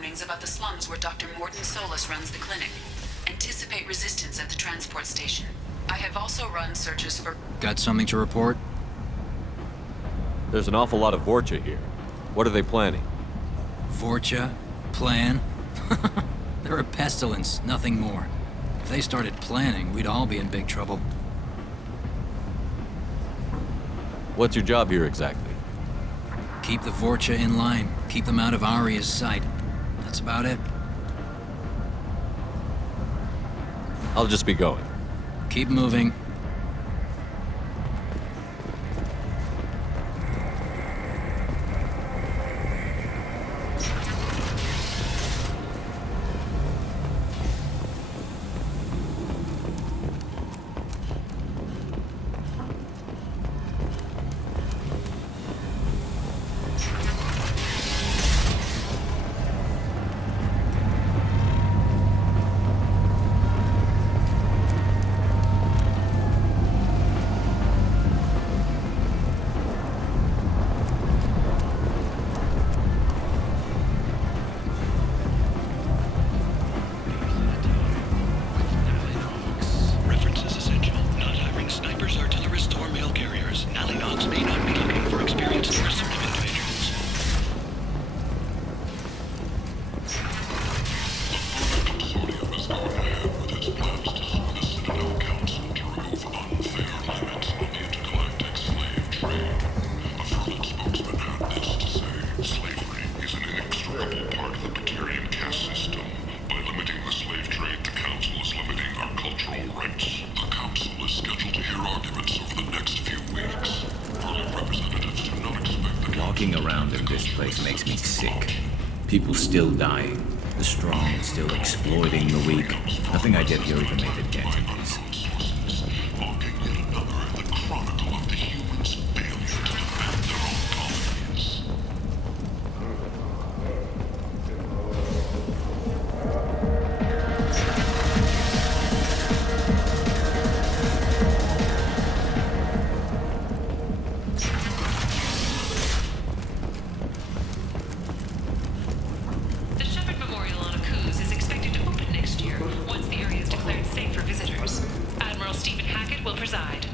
warnings about the slums where Dr. Morton Solus runs the clinic. Anticipate resistance at the transport station. I have also run searches for... Got something to report? There's an awful lot of Vorcha here. What are they planning? Vorcha? Plan? They're a pestilence, nothing more. If they started planning, we'd all be in big trouble. What's your job here exactly? Keep the Vorcha in line. Keep them out of Aria's sight. That's about it. I'll just be going. Keep moving. Walking around in this place makes me sick. People still dying. The strong still exploiting the weak. Nothing I did here even made a dent in these. The Shepherd Memorial on Akuz is expected to open next year, once the area is declared safe for visitors. Admiral Stephen Hackett will preside.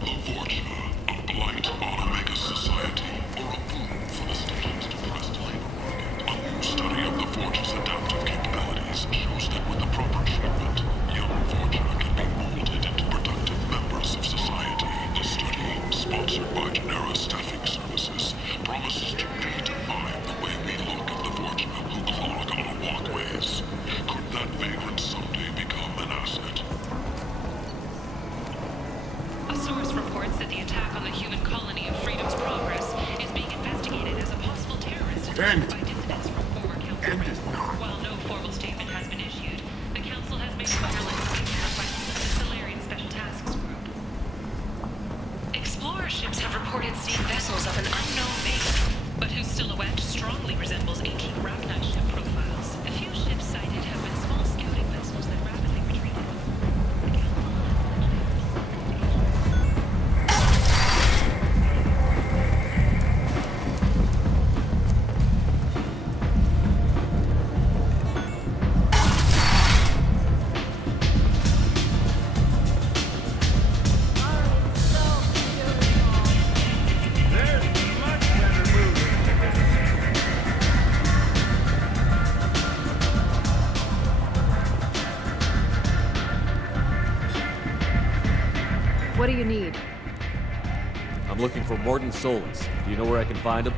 The fortune, a blight on Omega society, or a boon for the stations to press time market. A new study of the Forge's adaptive capabilities shows that with the proper treatment, young Forger can be molded into productive members of society. The study, sponsored by Genera Staffing Services, promises to redefine the way we look at the Fortuna who clog our walkways. Could that vagrant someday become an asset? A source reports that the attack on the human colony of Freedom's Progress is being investigated as a possible terrorist attack by dissidents from former council ranks. While no formal statement has been issued, the council has made viral requests of the Solarian Special Tasks Group. Explorer ships have reported seeing vessels of an unknown make, but whose silhouette strongly resembles ancient Ragnar ship profiles. The few ships sighted have been small scouting vessels that rapidly retreated. What do you need? I'm looking for Morton Solus. Do you know where I can find him?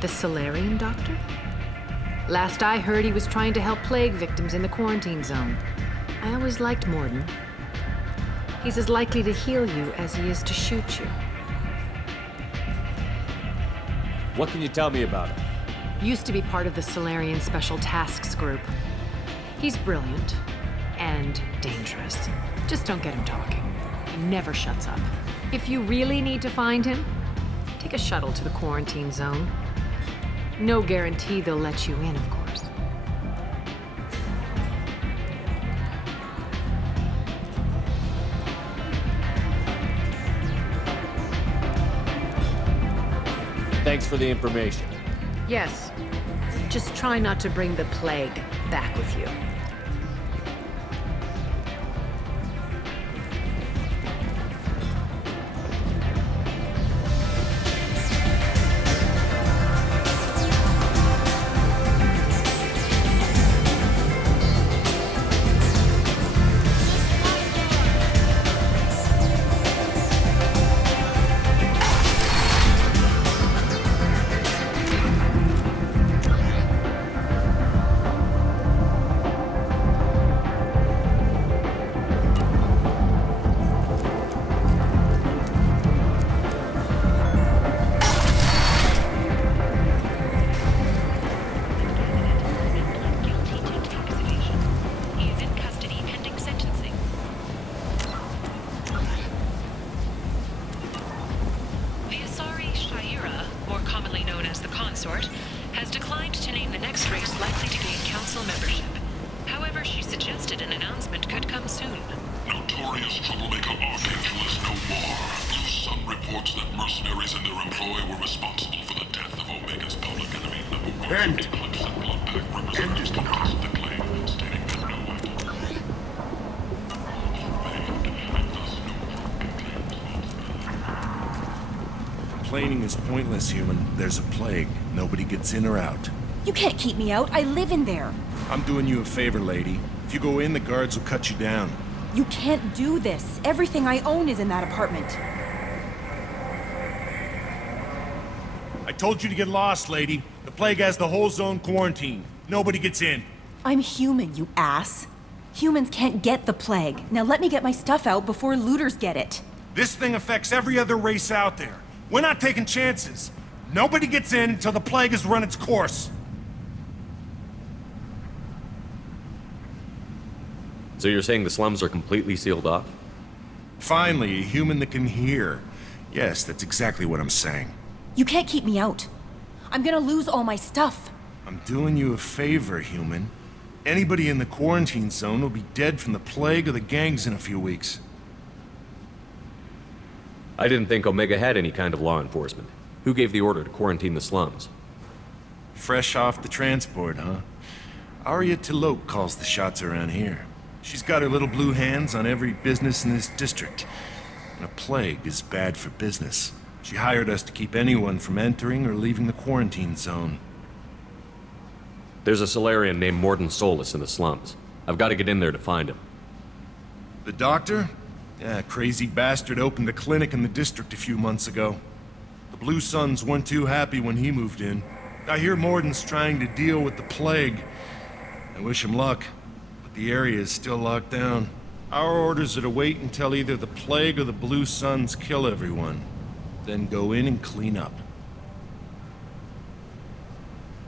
The Solarian doctor? Last I heard, he was trying to help plague victims in the quarantine zone. I always liked Morden. He's as likely to heal you as he is to shoot you. What can you tell me about him? Used to be part of the Solarian Special Tasks Group. He's brilliant and dangerous. Just don't get him talking. He never shuts up. If you really need to find him, take a shuttle to the quarantine zone. No guarantee they'll let you in, of course. Thanks for the information. Yes. Just try not to bring the plague back with you. has declined to name the next race likely to gain council membership. However, she suggested an announcement could come soon. Notorious troublemaker Archangel is no more. Loose Sun reports that mercenaries and their employ were responsible for the death of Omega's public enemy #1. And- Eclipse and Bloodpack representatives contested the claim, stating that no identity surveyed, and thus no claims of Complaining is pointless, human. There's a plague. Nobody gets in or out. You can't keep me out. I live in there. I'm doing you a favor, lady. If you go in, the guards will cut you down. You can't do this. Everything I own is in that apartment. I told you to get lost, lady. The plague has the whole zone quarantined. Nobody gets in. I'm human, you ass. Humans can't get the plague. Now let me get my stuff out before looters get it. This thing affects every other race out there. We're not taking chances. Nobody gets in until the plague has run its course. So you're saying the slums are completely sealed off? Finally, a human that can hear. Yes, that's exactly what I'm saying. You can't keep me out. I'm gonna lose all my stuff. I'm doing you a favor, human. Anybody in the quarantine zone will be dead from the plague or the gangs in a few weeks. I didn't think Omega had any kind of law enforcement. Who gave the order to quarantine the slums? Fresh off the transport, huh? Arya Tilok calls the shots around here. She's got her little blue hands on every business in this district. And a plague is bad for business. She hired us to keep anyone from entering or leaving the quarantine zone. There's a Solarian named Morden Solus in the slums. I've got to get in there to find him. The doctor? Yeah, crazy bastard opened a clinic in the district a few months ago. The Blue Suns weren't too happy when he moved in. I hear Morden's trying to deal with the plague. I wish him luck, but the area is still locked down. Our orders are to wait until either the plague or the Blue Suns kill everyone. Then go in and clean up.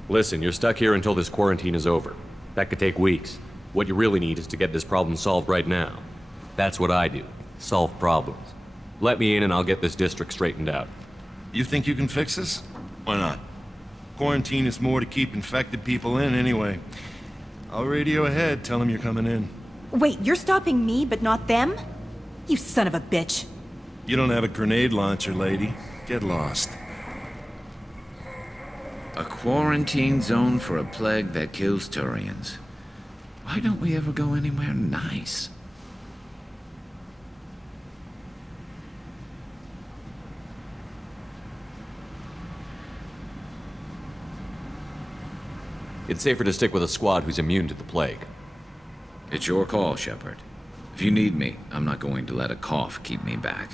Listen, you're stuck here until this quarantine is over. That could take weeks. What you really need is to get this problem solved right now. That's what I do. Solve problems. Let me in and I'll get this district straightened out. You think you can fix this? Why not? Quarantine is more to keep infected people in anyway. I'll radio ahead, tell them you're coming in. Wait, you're stopping me, but not them? You son of a bitch. You don't have a grenade launcher, lady. Get lost. A quarantine zone for a plague that kills Turians. Why don't we ever go anywhere nice? It's safer to stick with a squad who's immune to the plague. It's your call, Shepard. If you need me, I'm not going to let a cough keep me back.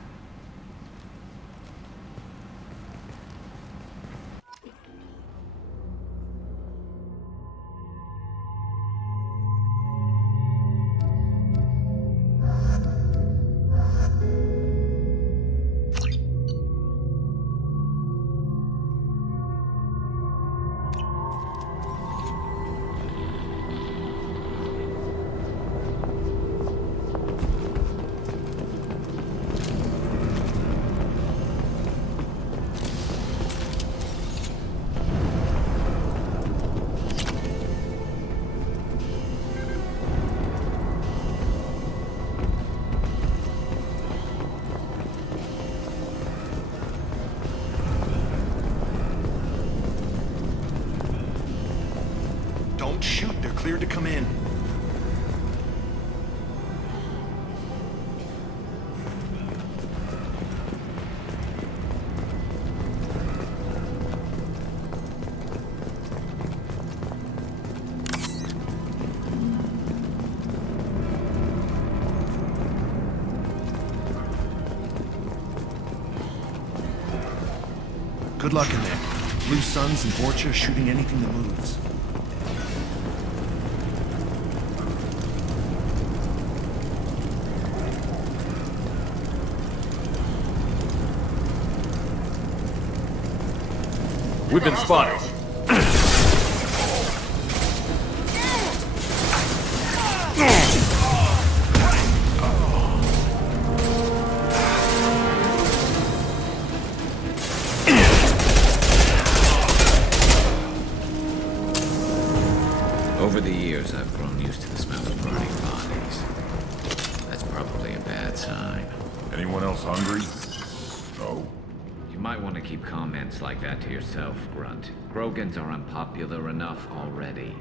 Don't shoot, they're cleared to come in. Good luck in there. Blue Suns and Borcha shooting anything that moves. We've been spotted. Over the years, I've grown used to the smell of burning bodies. That's probably a bad sign. Anyone else hungry? No. You might want to keep comments like that to yourself, Grunt. Krogans are unpopular enough already.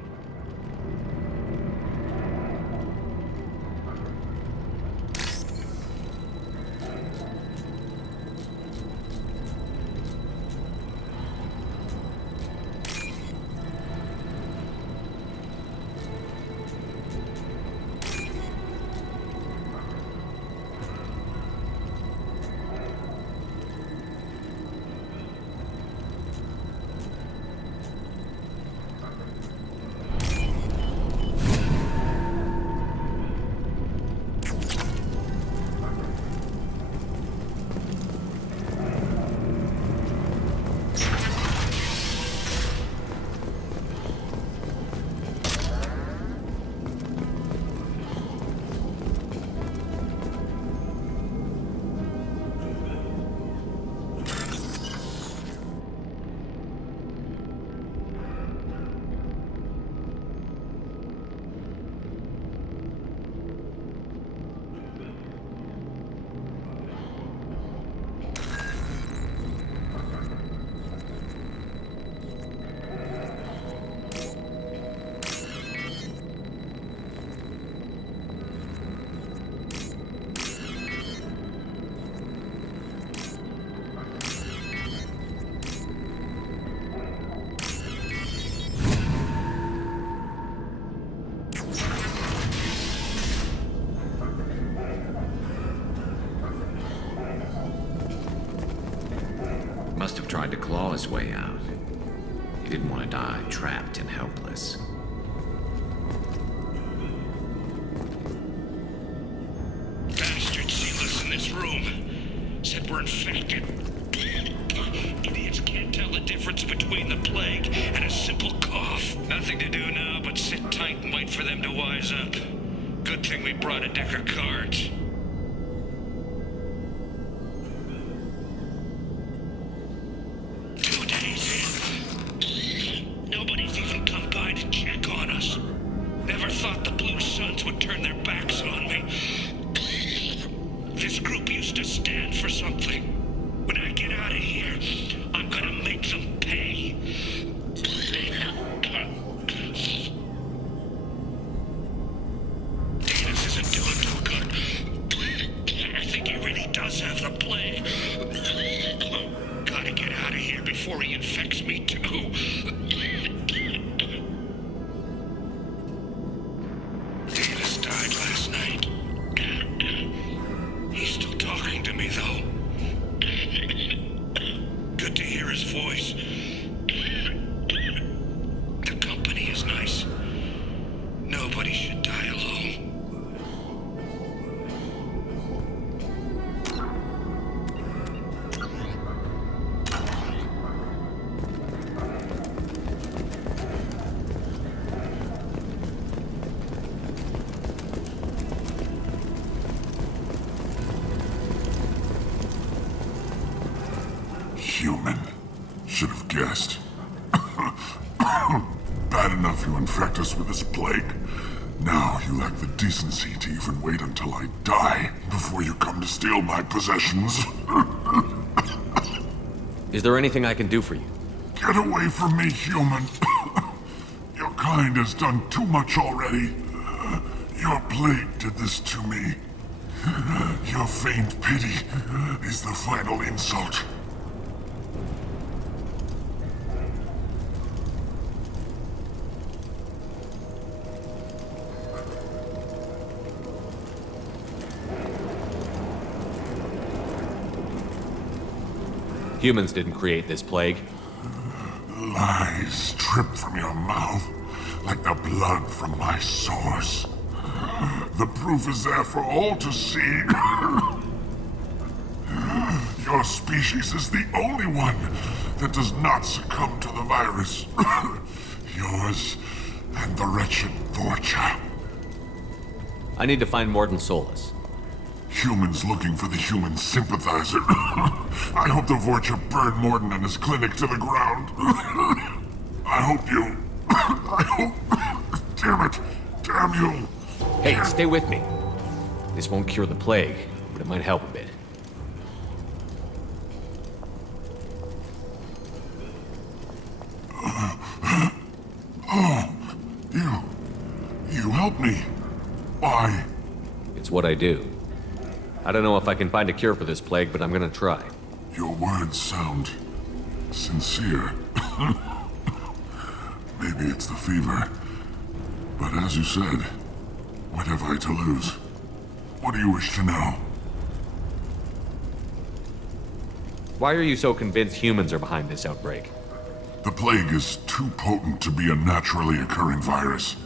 tried to claw his way out. He didn't want to die trapped and helpless. Bastards sealed us in this room. Said we're infected. Idiots can't tell the difference between the plague and a simple cough. Nothing to do now but sit tight and wait for them to wise up. Good thing we brought a deck of cards. Nobody's even come by to check on us. Never thought the Blue Suns would turn their backs on me. This group used to stand for something. When I get out of here, I'm gonna make them pay. This isn't doing too good. I think he really does have the plague. Gotta get out of here before he infects me too. Davis died last night. He's still talking to me, though. Good to hear his voice. The company is nice. Nobody should die alone. Human. Should have guessed. Bad enough you infect us with this plague. Now you lack the decency to even wait until I die before you come to steal my possessions. Is there anything I can do for you? Get away from me, human. Your kind has done too much already. Your plague did this to me. Your faint pity is the final insult. Humans didn't create this plague. Lies drip from your mouth like the blood from my sores. The proof is there for all to see. Your species is the only one that does not succumb to the virus. Yours and the wretched Vorcha. I need to find Morden Solus. Humans looking for the human sympathizer. I hope the Vorcha burned Morden and his clinic to the ground. I hope you... I hope... Damn it! Damn you! Hey, stay with me. This won't cure the plague, but it might help a bit. You helped me. Why? It's what I do. I don't know if I can find a cure for this plague, but I'm gonna try. Your words sound sincere. Maybe it's the fever. But as you said, what have I to lose? What do you wish to know? Why are you so convinced humans are behind this outbreak? The plague is too potent to be a naturally occurring virus.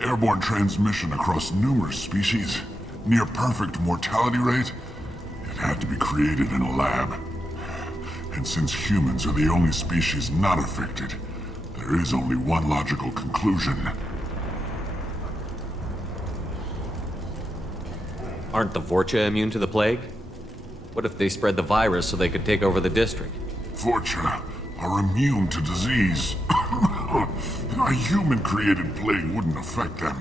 Airborne transmission across numerous species, near perfect mortality rate. It had to be created in a lab. And since humans are the only species not affected, there is only one logical conclusion. Aren't the Vorcha immune to the plague? What if they spread the virus so they could take over the district? Vorcha are immune to disease. A human-created plague wouldn't affect them.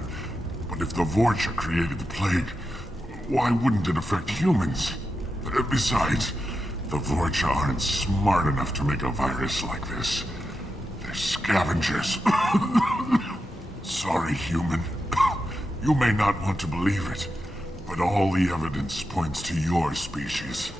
But if the Vorcha created the plague, why wouldn't it affect humans? Besides, the Vorcha aren't smart enough to make a virus like this. They're scavengers. Sorry, human. You may not want to believe it, but all the evidence points to your species.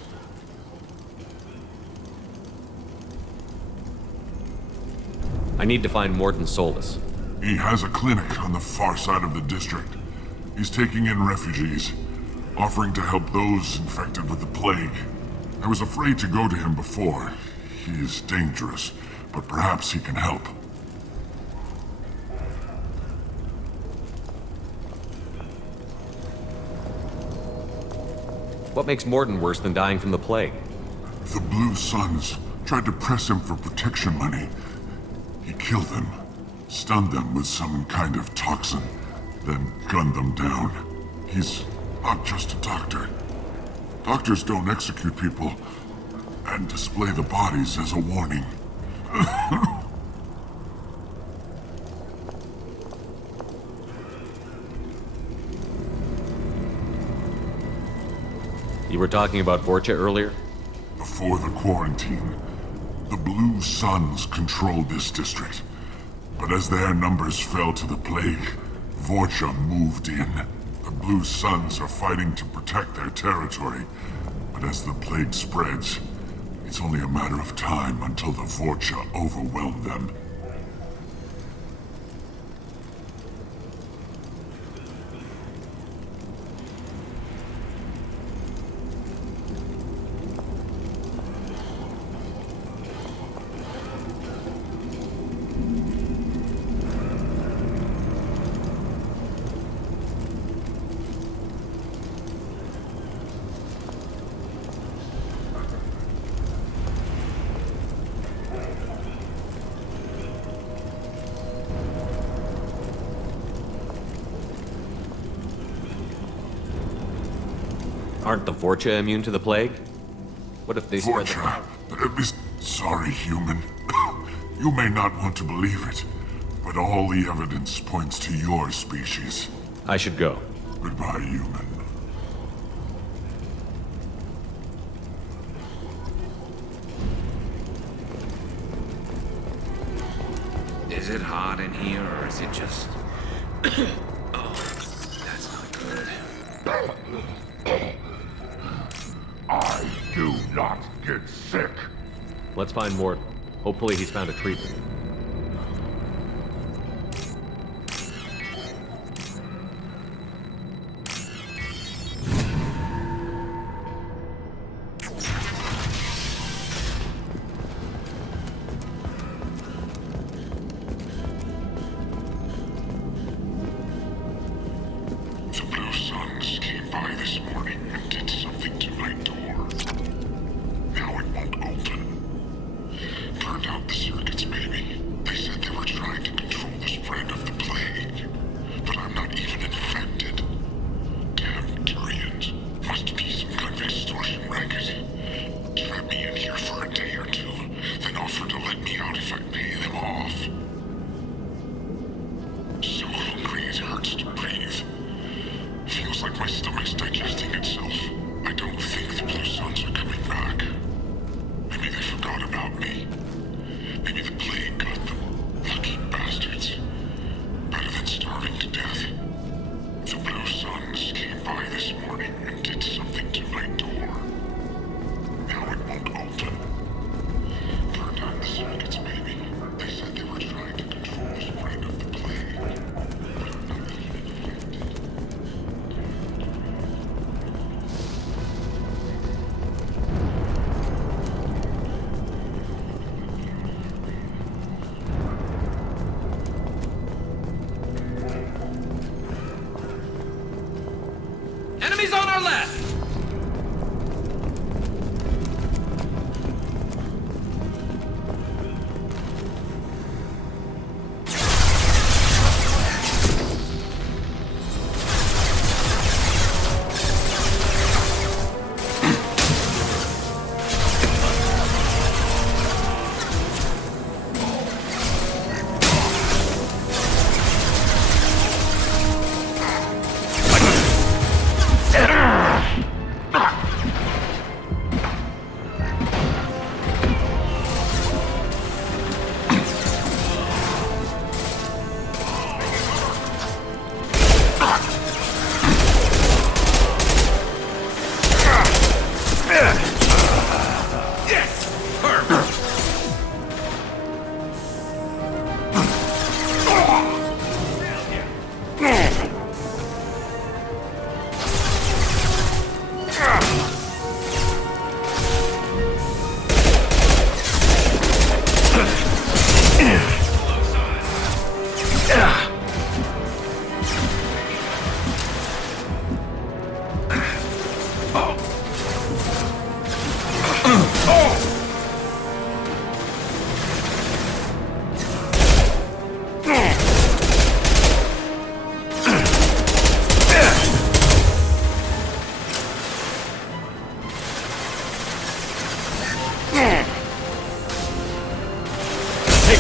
I need to find Morden Solus. He has a clinic on the far side of the district. He's taking in refugees, offering to help those infected with the plague. I was afraid to go to him before. He is dangerous, but perhaps he can help. What makes Morton worse than dying from the plague? The Blue Suns tried to press him for protection money. He killed them, stunned them with some kind of toxin, then gunned them down. He's not just a doctor. Doctors don't execute people and display the bodies as a warning. You were talking about Vorcha earlier? Before the quarantine, the Blue Suns controlled this district. But as their numbers fell to the plague, Vorcha moved in. The Blue Suns are fighting to protect their territory. But as the plague spreads, it's only a matter of time until the Vorcha overwhelm them. Aren't the Vorcha immune to the plague? What if they spread the... Vorcha? Sorry, human. You may not want to believe it, but all the evidence points to your species. I should go. Goodbye, human. Is it hot in here, or is it just... Oh, that's not good. I do not get sick. Let's find Morton. Hopefully he's found a treatment. The Blue Suns came by this morning and did something to my door. Now it won't open. Burned out the circuits, maybe.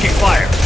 Taking fire.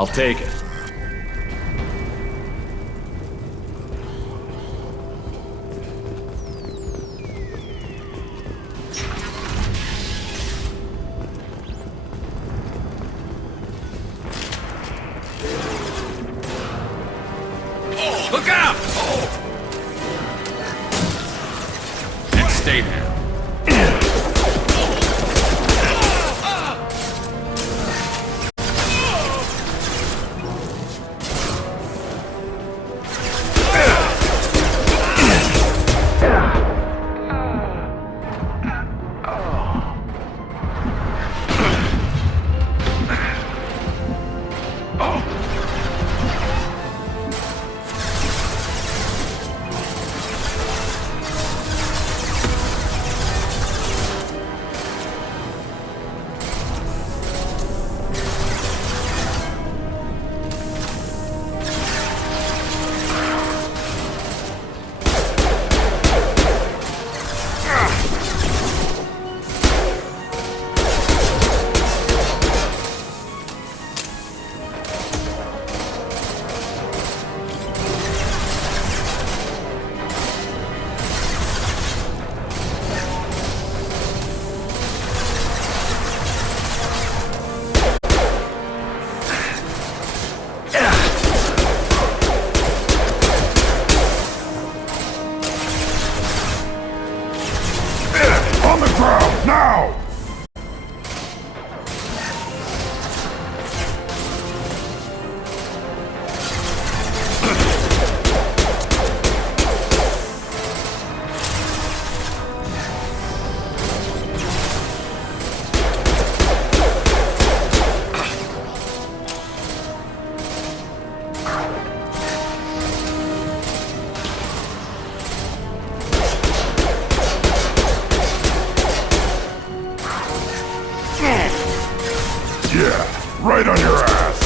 I'll take it. Look out! And stay there. Now! Yeah, right on your ass.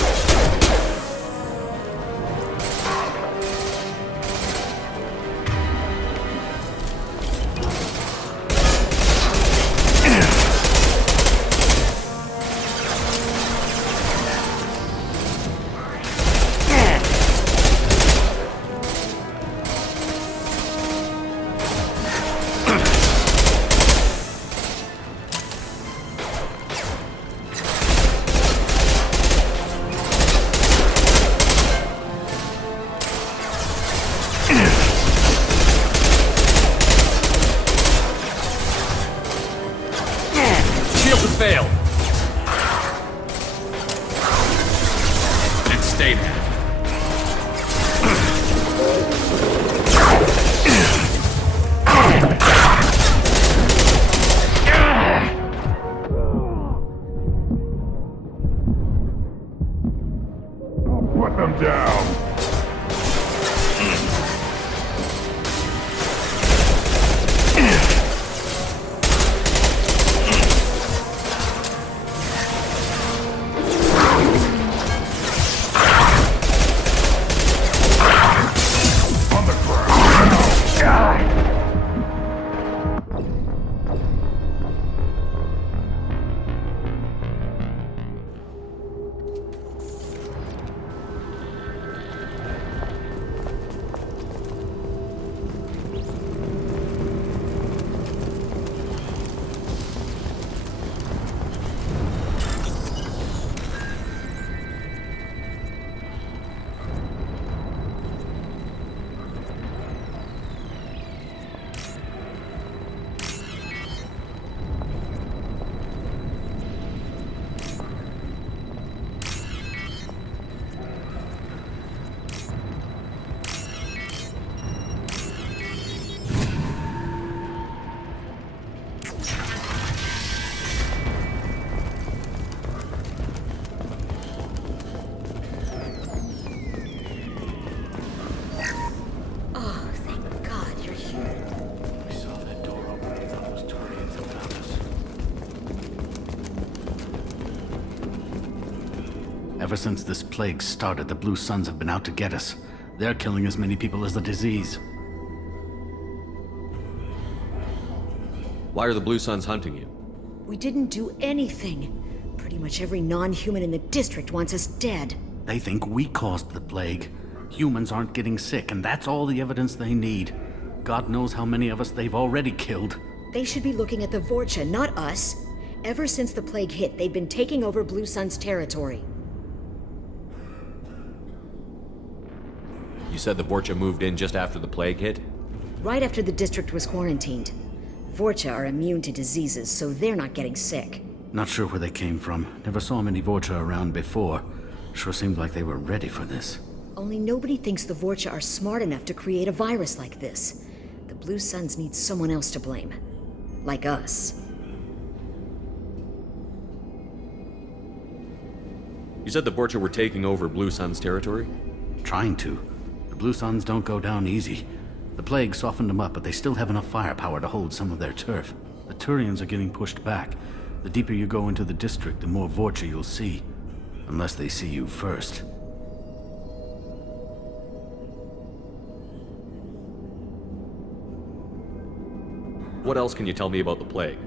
Shield has failed. And stay there. Put them down. On the ground. Oh, thank God you're here. We saw that door open and thought it was Turians that found us. Ever since this plague started, the Blue Suns have been out to get us. They're killing as many people as the disease. Why are the Blue Suns hunting you? We didn't do anything. Pretty much every non-human in the district wants us dead. They think we caused the plague. Humans aren't getting sick, and that's all the evidence they need. God knows how many of us they've already killed. They should be looking at the Vorcha, not us. Ever since the plague hit, they've been taking over Blue Sun's territory. You said the Vorcha moved in just after the plague hit? Right after the district was quarantined. Vorcha are immune to diseases, so they're not getting sick. Not sure where they came from. Never saw many Vorcha around before. Sure seemed like they were ready for this. Only nobody thinks the Vorcha are smart enough to create a virus like this. The Blue Suns need someone else to blame. Like us. You said the Vorcha were taking over Blue Sun's territory? Trying to. The Blue Suns don't go down easy. The plague softened them up, but they still have enough firepower to hold some of their turf. The Turians are getting pushed back. The deeper you go into the district, the more Vorcha you'll see. Unless they see you first. What else can you tell me about the plague?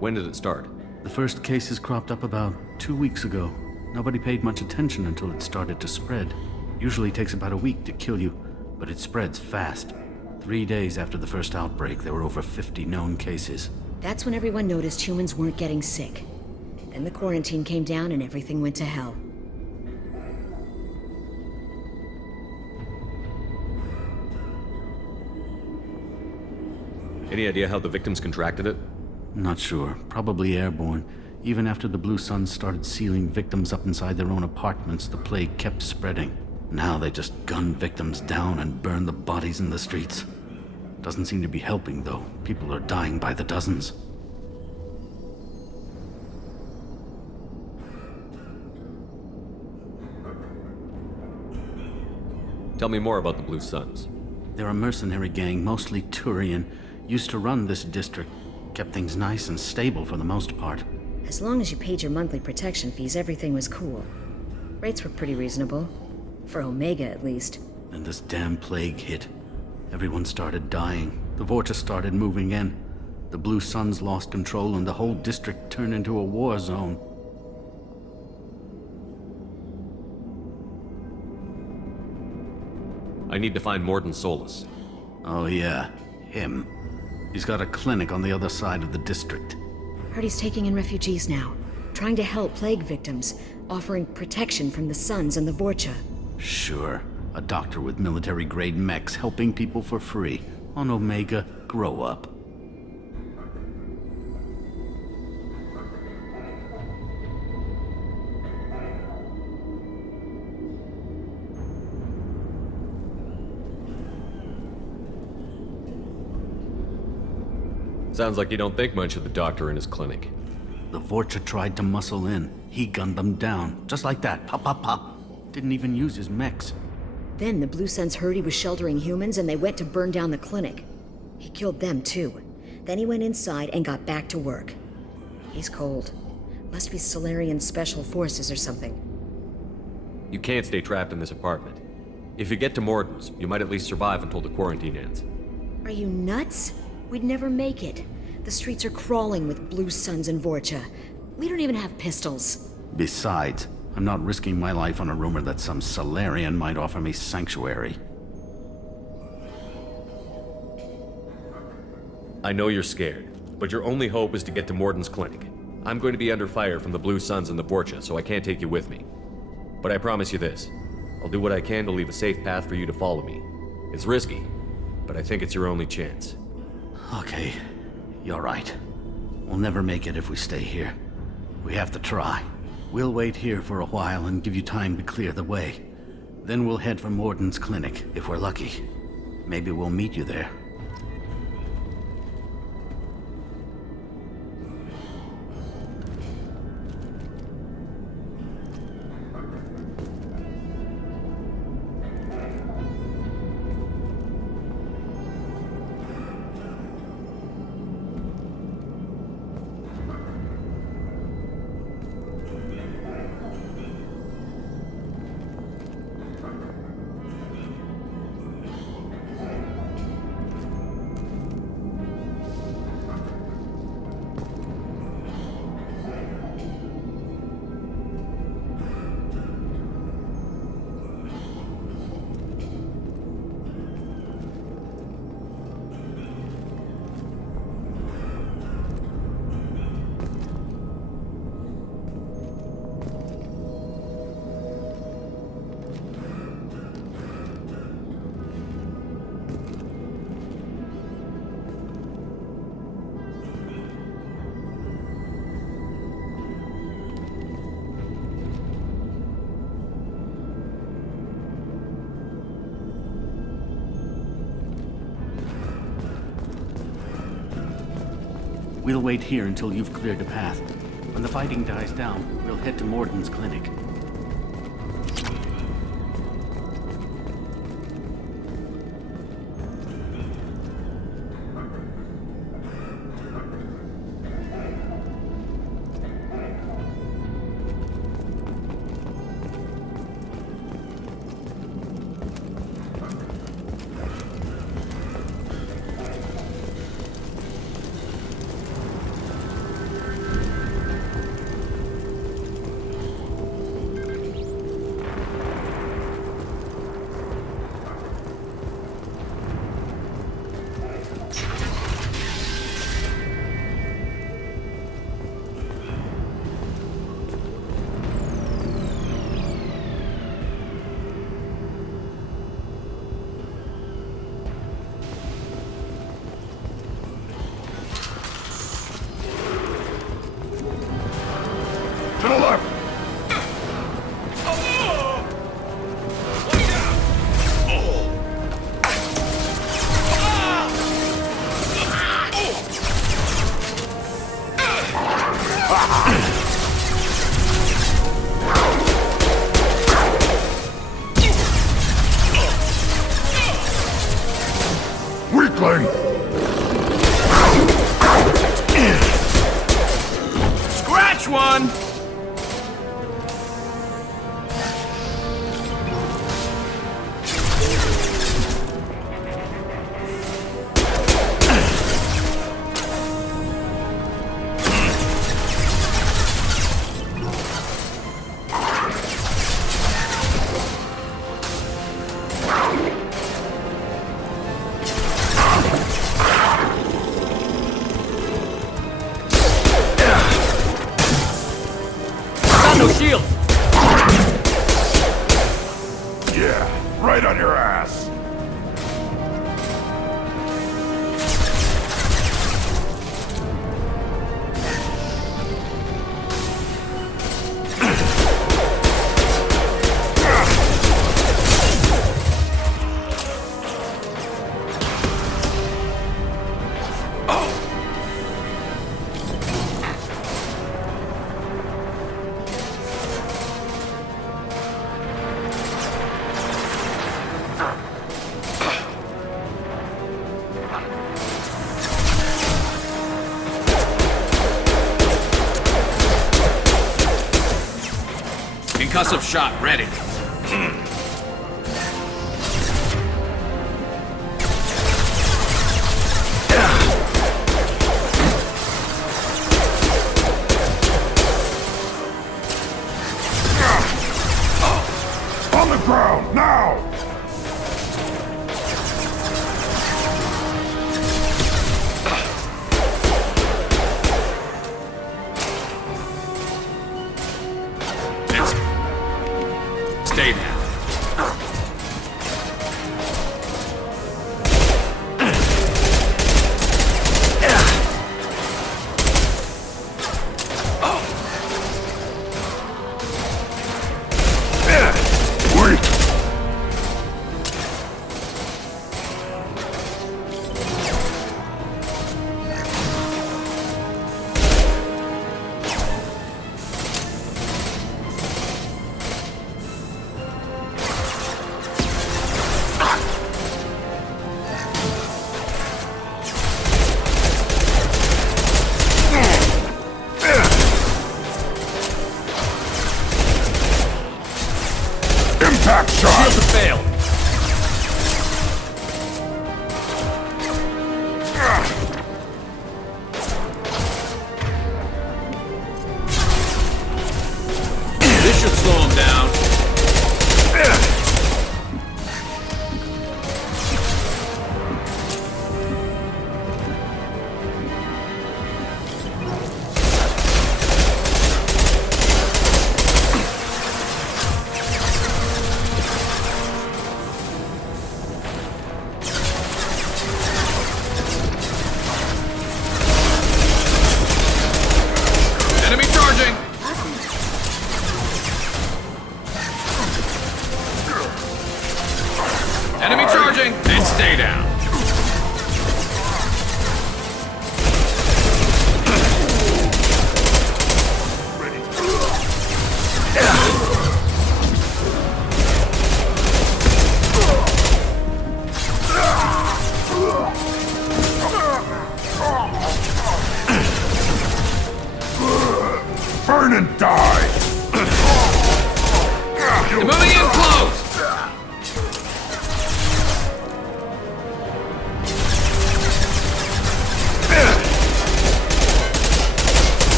When did it start? The first cases cropped up about 2 weeks ago. Nobody paid much attention until it started to spread. Usually takes about a week to kill you, but it spreads fast. 3 days after the first outbreak, there were over 50 known cases. That's when everyone noticed humans weren't getting sick. Then the quarantine came down and everything went to hell. Any idea how the victims contracted it? Not sure. Probably airborne. Even after the Blue Suns started sealing victims up inside their own apartments, the plague kept spreading. Now they just gun victims down and burn the bodies in the streets. Doesn't seem to be helping, though. People are dying by the dozens. Tell me more about the Blue Suns. They're a mercenary gang, mostly Turian. Used to run this district. Kept things nice and stable for the most part. As long as you paid your monthly protection fees, everything was cool. Rates were pretty reasonable. For Omega, at least. Then this damn plague hit. Everyone started dying. The Vorcha started moving in. The Blue Suns lost control and the whole district turned into a war zone. I need to find Morden Solus. Oh yeah, him. He's got a clinic on the other side of the district. Heard he's taking in refugees now. Trying to help plague victims. Offering protection from the Suns and the Vorcha. Sure. A doctor with military-grade mechs helping people for free. On Omega, grow up. Sounds like you don't think much of the doctor and his clinic. The Vorcha tried to muscle in. He gunned them down. Just like that. Pop, pop, pop. Didn't even use his mechs. Then the Blue Suns heard he was sheltering humans and they went to burn down the clinic. He killed them too. Then he went inside and got back to work. He's cold. Must be Solarian Special Forces or something. You can't stay trapped in this apartment. If you get to Morden's, you might at least survive until the quarantine ends. Are you nuts? We'd never make it. The streets are crawling with Blue Suns and Vorcha. We don't even have pistols. Besides, I'm not risking my life on a rumor that some Solarian might offer me sanctuary. I know you're scared, but your only hope is to get to Morden's clinic. I'm going to be under fire from the Blue Suns and the Vorcha, so I can't take you with me. But I promise you this. I'll do what I can to leave a safe path for you to follow me. It's risky, but I think it's your only chance. Okay, you're right. We'll never make it if we stay here. We have to try. We'll wait here for a while and give you time to clear the way. Then we'll head for Morden's clinic, if we're lucky. Maybe we'll meet you there. We'll wait here until you've cleared the path. When the fighting dies down, we'll head to Morden's clinic. To the left! Weakling! Scratch one! No shield! Yeah, right on your ass. Concussive shot ready. On the ground, now! Stay down. Weak! Impact shot! Shields have failed. This should slow him down. Enemy charging! Enemy charging! And stay down.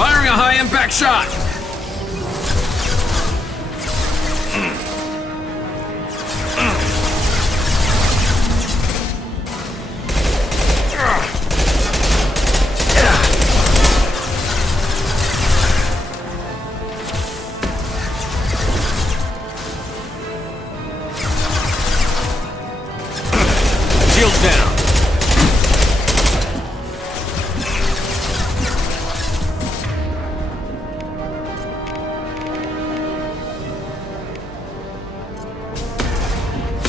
Firing a high-impact shot! Shields down.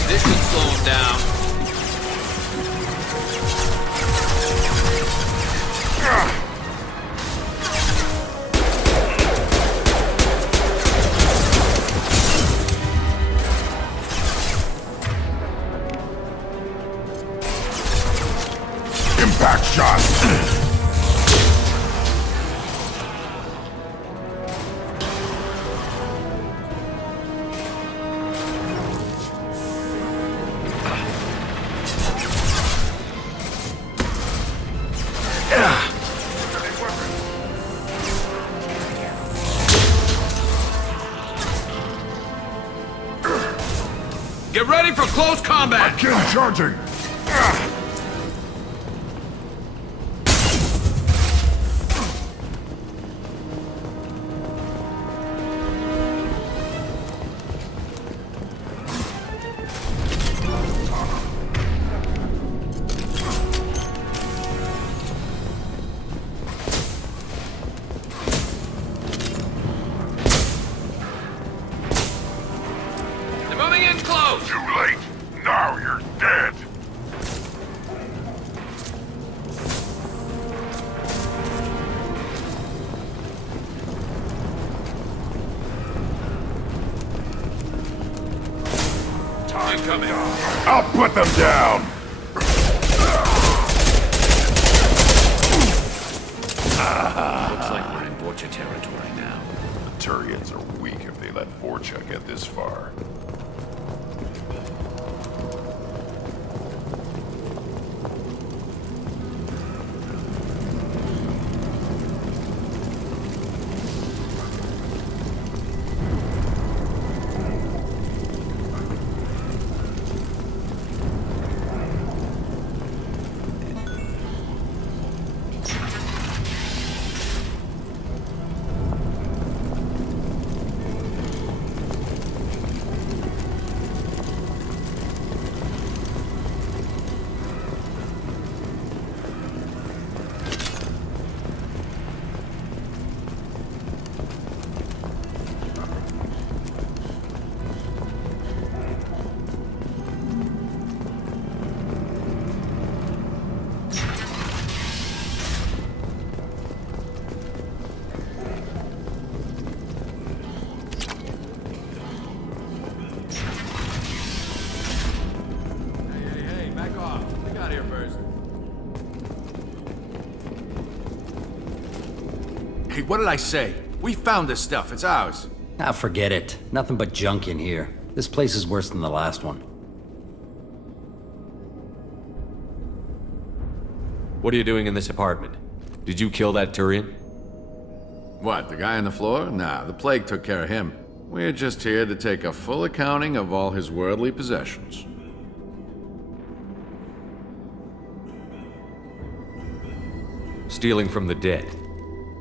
This should slow him down. Impact shot! Get ready for close combat! Again charging! They're moving in close! Too late! Now you're dead! Time coming. I'll put them down! Looks like we're in Borgia territory now. The Turians are weak if they let Vorcha get this far. Hey, what did I say? We found this stuff. It's ours. Ah, forget it. Nothing but junk in here. This place is worse than the last one. What are you doing in this apartment? Did you kill that Turian? What, the guy on the floor? Nah, the plague took care of him. We're just here to take a full accounting of all his worldly possessions. Stealing from the dead.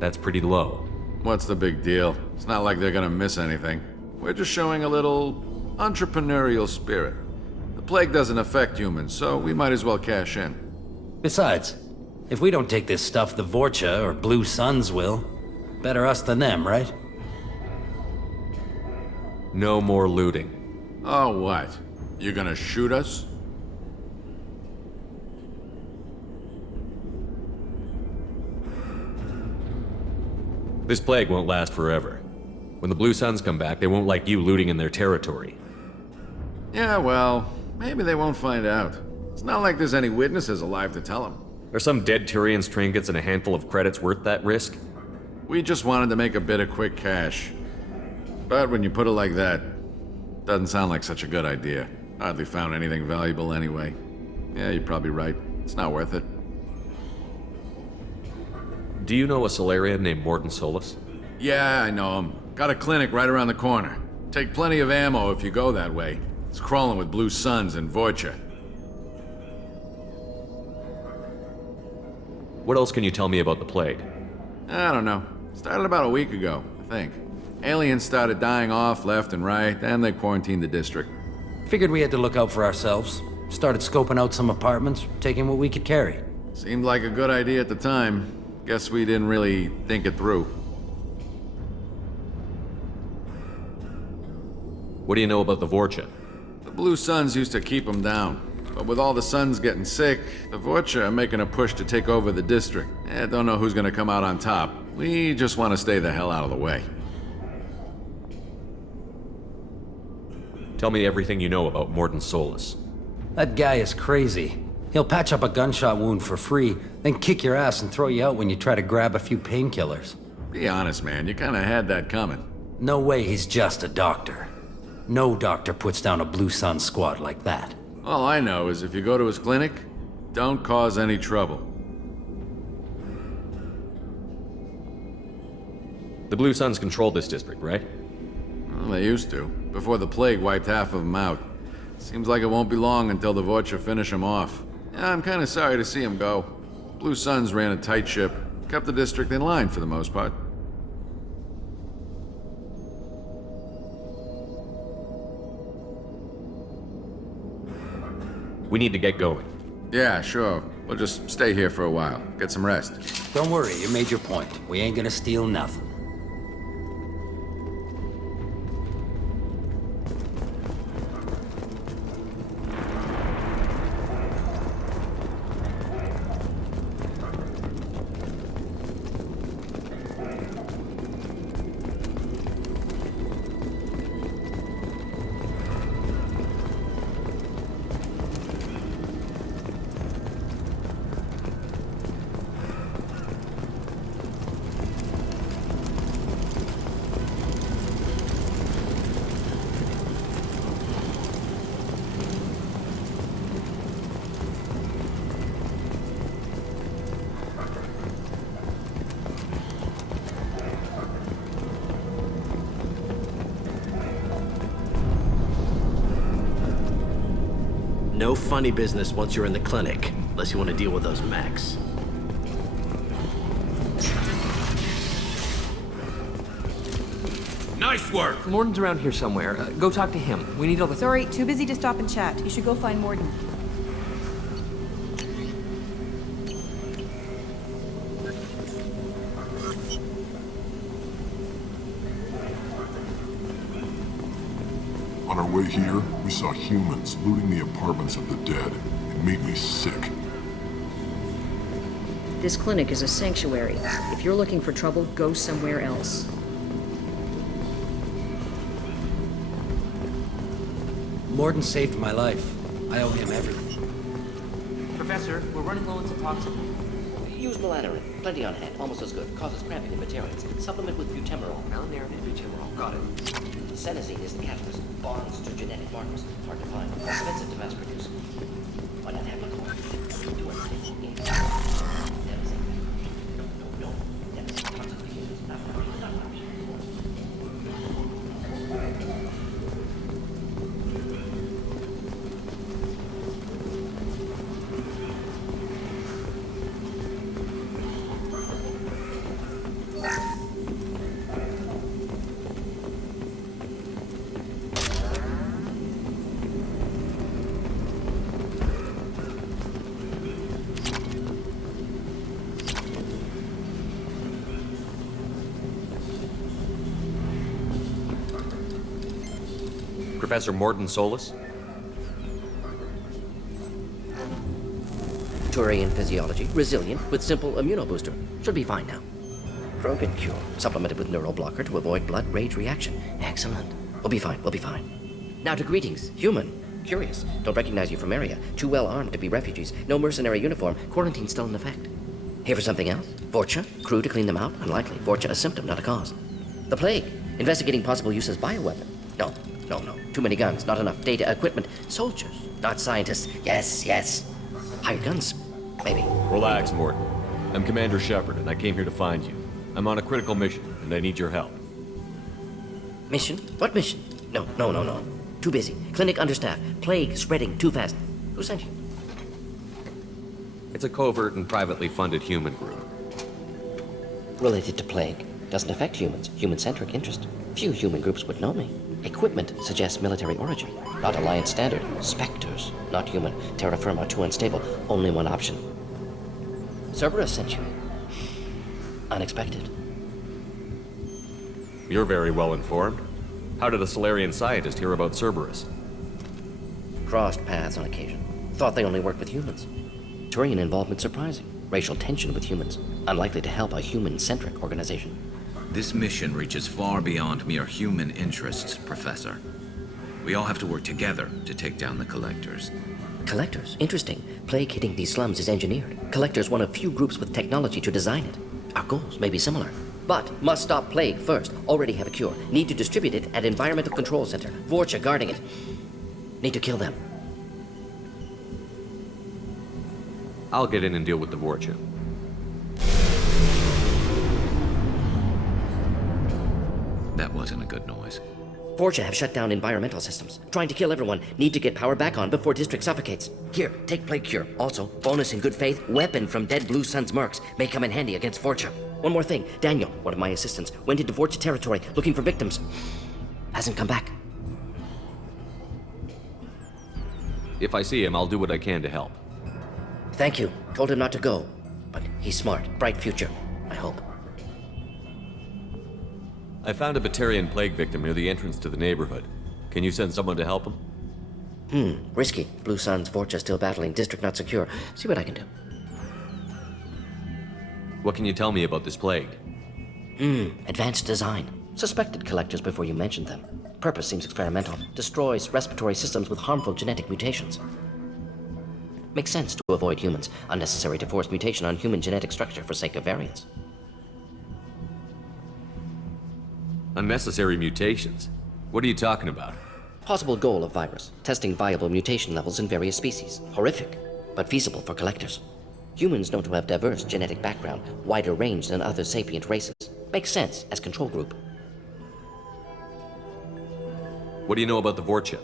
That's pretty low. What's the big deal? It's not like they're gonna miss anything. We're just showing a little entrepreneurial spirit. The plague doesn't affect humans, so we might as well cash in. Besides, if we don't take this stuff, the Vorcha or Blue Suns will. Better us than them, right? No more looting. Oh, what? You gonna shoot us? This plague won't last forever. When the Blue Suns come back, they won't like you looting in their territory. Yeah, well, maybe they won't find out. It's not like there's any witnesses alive to tell them. Are some dead Turians' trinkets and a handful of credits worth that risk? We just wanted to make a bit of quick cash. But when you put it like that, doesn't sound like such a good idea. Hardly found anything valuable anyway. Yeah, you're probably right. It's not worth it. Do you know a Solarian named Morton Solus? Yeah, I know him. Got a clinic right around the corner. Take plenty of ammo if you go that way. It's crawling with Blue Suns and Vorcha. What else can you tell me about the plague? I don't know. Started about a week ago, I think. Aliens started dying off left and right, then they quarantined the district. Figured we had to look out for ourselves. Started scoping out some apartments, taking what we could carry. Seemed like a good idea at the time. Guess we didn't really think it through. What do you know about the Vorcha? The Blue Suns used to keep them down. But with all the Suns getting sick, the Vorcha are making a push to take over the district. Don't know who's gonna come out on top. We just want to stay the hell out of the way. Tell me everything you know about Morton Solus. That guy is crazy. He'll patch up a gunshot wound for free, then kick your ass and throw you out when you try to grab a few painkillers. Be honest, man. You kinda had that coming. No way he's just a doctor. No doctor puts down a Blue Sun squad like that. All I know is if you go to his clinic, don't cause any trouble. The Blue Suns control this district, right? Well, they used to, before the plague wiped half of them out. Seems like it won't be long until the Vorcha finish them off. Yeah, I'm kinda sorry to see him go. Blue Suns ran a tight ship, kept the district in line for the most part. We need to get going. Yeah, sure. We'll just stay here for a while. Get some rest. Don't worry, you made your point. We ain't gonna steal nothing. No funny business once you're in the clinic, unless you want to deal with those mechs. Nice work! Morton's around here somewhere. Go talk to him. We need all the... Sorry, too busy to stop and chat. You should go find Morton. On our way here, we saw humans looting the apartments of the dead. It made me sick. This clinic is a sanctuary. If you're looking for trouble, go somewhere else. Morton saved my life. I owe him everything. Professor, we're running low on some toxin. Use melanorin. Plenty on hand. Almost as good. Causes cramping in veterans. Supplement with butemerol. Melanorin and butemerol. Got it. Senesine is the catalyst. Bonds to genetic markers. Hard to find. Expensive to mass produce. Why not have a core? Do anything. No. Professor Morton Solus? Turian physiology. Resilient with simple immunobooster. Should be fine now. Krogan cure. Supplemented with neural blocker to avoid blood rage reaction. Excellent. We'll be fine. We'll be fine. Now to greetings. Human. Curious. Don't recognize you from area. Too well armed to be refugees. No mercenary uniform. Quarantine still in effect. Here for something else? Vorcha? Crew to clean them out? Unlikely. Vorcha a symptom, not a cause. The plague. Investigating possible use as bioweapon. No. Too many guns, not enough data, equipment. Soldiers, not scientists. Yes. Hired guns, maybe. Relax, Morton. I'm Commander Shepard, and I came here to find you. I'm on a critical mission, and I need your help. Mission? What mission? No. Too busy. Clinic understaffed. Plague spreading too fast. Who sent you? It's a covert and privately funded human group. Related to plague. Doesn't affect humans. Human-centric interest. Few human groups would know me. Equipment suggests military origin. Not Alliance standard. Spectres. Not human. Terra firma too unstable. Only one option. Cerberus sent you. Unexpected. You're very well informed. How did a Solarian scientist hear about Cerberus? Crossed paths on occasion. Thought they only worked with humans. Turian involvement surprising. Racial tension with humans. Unlikely to help a human-centric organization. This mission reaches far beyond mere human interests, Professor. We all have to work together to take down the Collectors. Collectors? Interesting. Plague hitting these slums is engineered. Collectors one of few groups with technology to design it. Our goals may be similar. But must stop plague first. Already have a cure. Need to distribute it at Environmental Control Center. Vorcha guarding it. Need to kill them. I'll get in and deal with the Vorcha. That wasn't a good noise. Vorcha have shut down environmental systems. Trying to kill everyone. Need to get power back on before district suffocates. Here, take plague cure. Also, bonus in good faith, weapon from dead Blue Sun's mercs. May come in handy against Vorcha. One more thing. Daniel, one of my assistants, went into Vorcha territory looking for victims. Hasn't come back. If I see him, I'll do what I can to help. Thank you. Told him not to go. But he's smart. Bright future. I hope. I found a Batarian plague victim near the entrance to the neighborhood. Can you send someone to help him? Risky. Blue Sun's Vorcha still battling. District not secure. See what I can do. What can you tell me about this plague? Advanced design. Suspected collectors before you mentioned them. Purpose seems experimental. Destroys respiratory systems with harmful genetic mutations. Makes sense to avoid humans. Unnecessary to force mutation on human genetic structure for sake of variance. Unnecessary mutations? What are you talking about? Possible goal of virus. Testing viable mutation levels in various species. Horrific, but feasible for collectors. Humans known to have diverse genetic background, wider range than other sapient races. Makes sense as control group. What do you know about the Vorcha?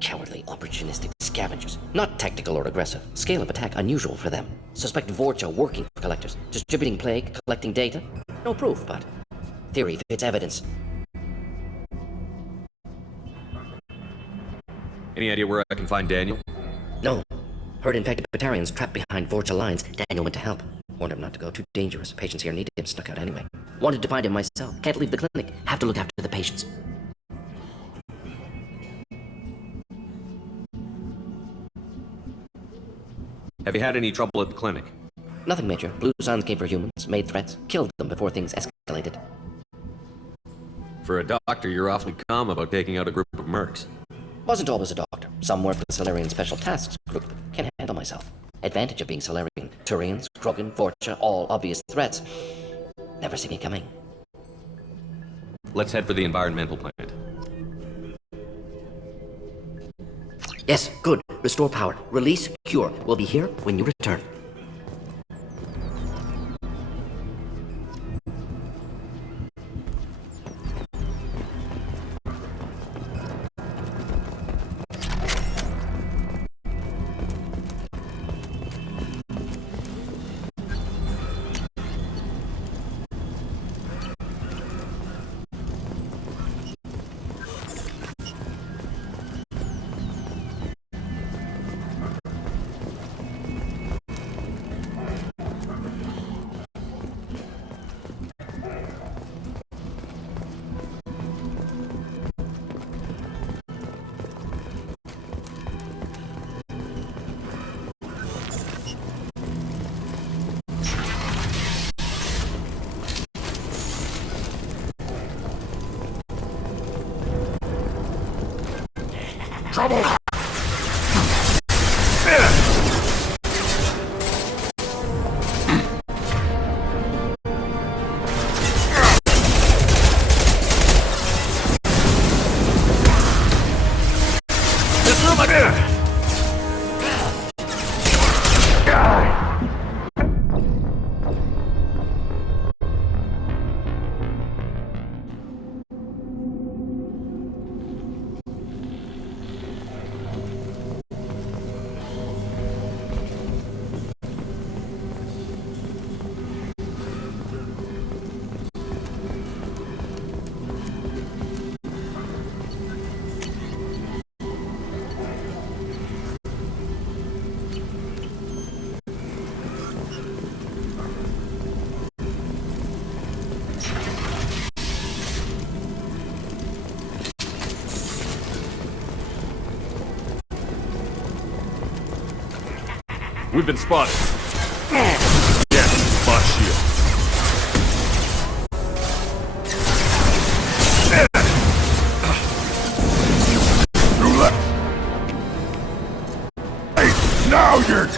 Cowardly, opportunistic scavengers. Not tactical or aggressive. Scale of attack unusual for them. Suspect Vorcha working for collectors. Distributing plague, collecting data. No proof, but theory fits evidence. Any idea where I can find Daniel? No. Heard infected Batarians trapped behind Vorcha lines. Daniel went to help. Warned him not to go. Too dangerous. Patients here needed him. Snuck out anyway. Wanted to find him myself. Can't leave the clinic. Have to look after the patients. Have you had any trouble at the clinic? Nothing major. Blue Suns came for humans, made threats, killed them before things escalated. For a doctor, you're awfully calm about taking out a group of mercs. Wasn't always a doctor. Some worked with the Solarian Special Tasks Group. Can't handle myself. Advantage of being Solarian. Turians, Krogan, Vorcha, all obvious threats. Never see me coming. Let's head for the environmental plant. Yes, good. Restore power. Release cure. We'll be here when you return. Trouble! We've been spotted. Yeah, boss shield. Hey, now you're...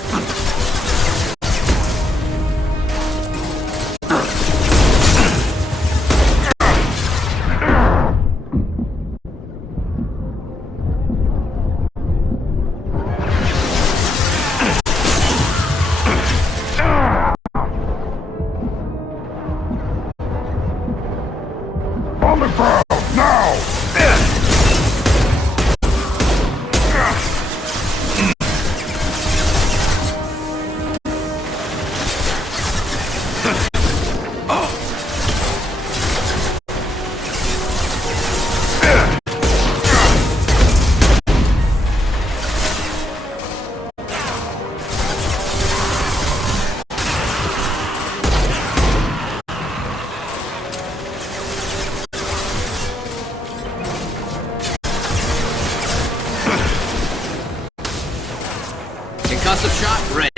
On the ground, now! Concussive shot ready.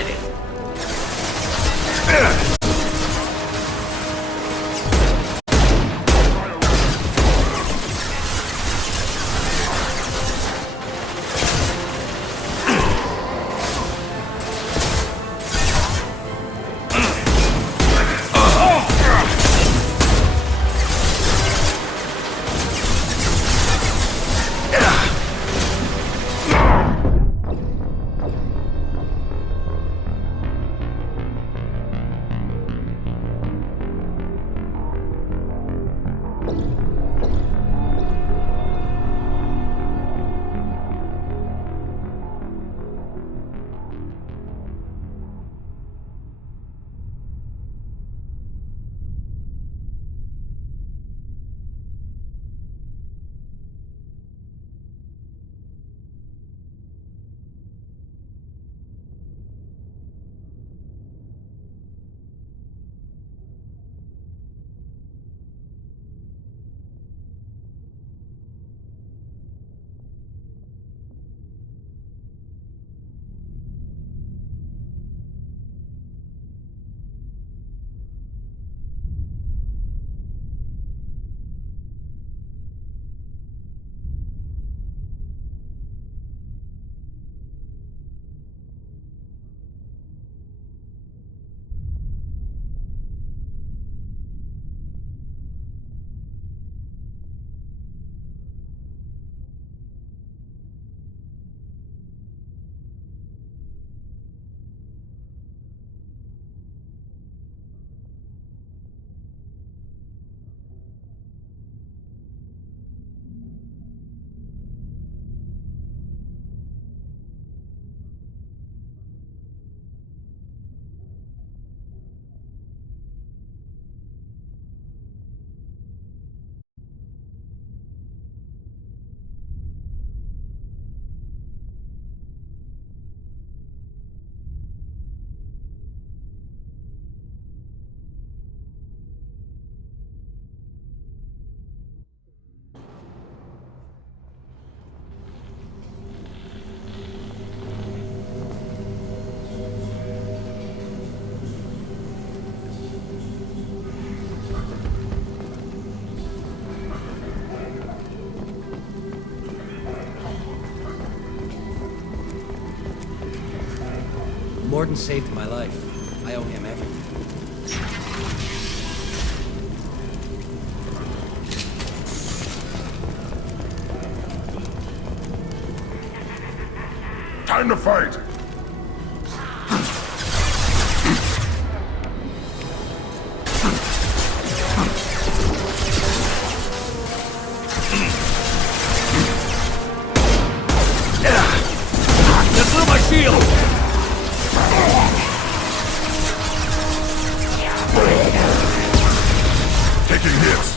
Morden saved my life. I owe him everything. Time to fight! That's not my shield! Taking hits.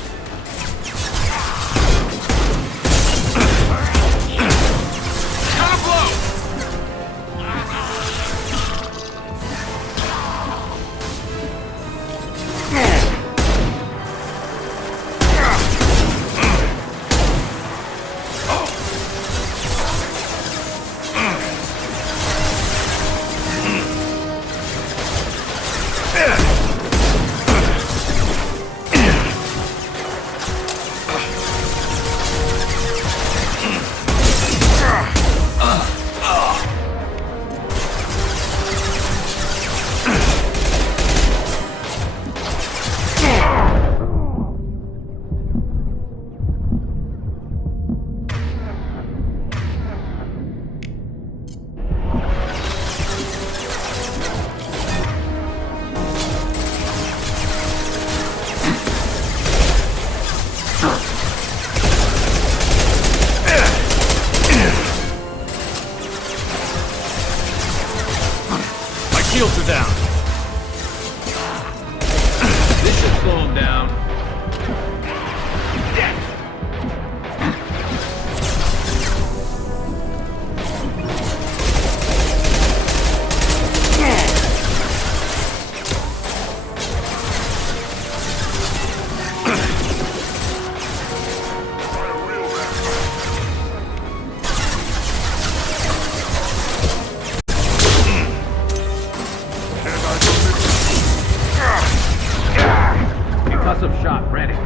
ready.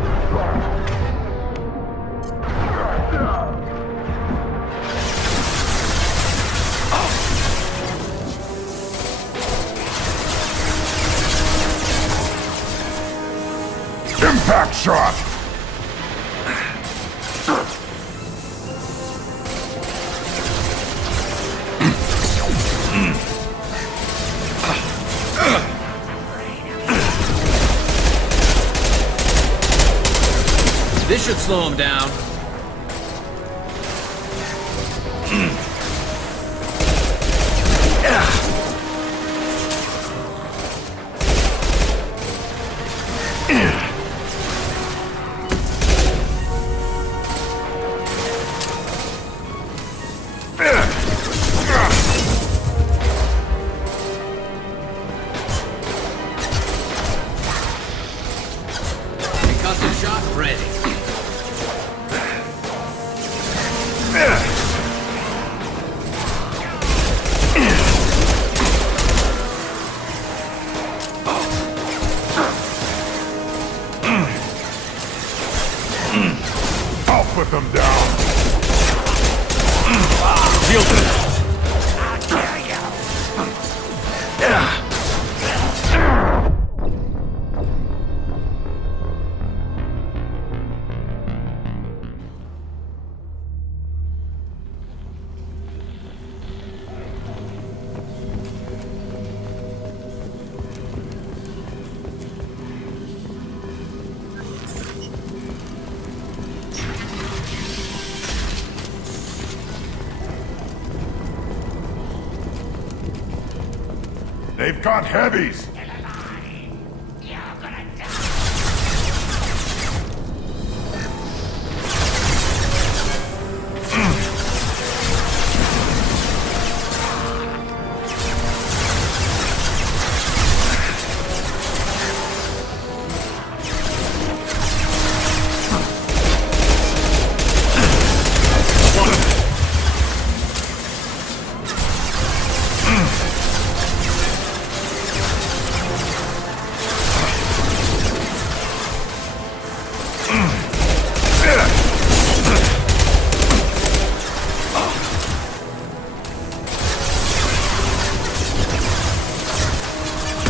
Impact shot! This should slow him down. Concussive shot ready. I'll put them down. They've got heavies!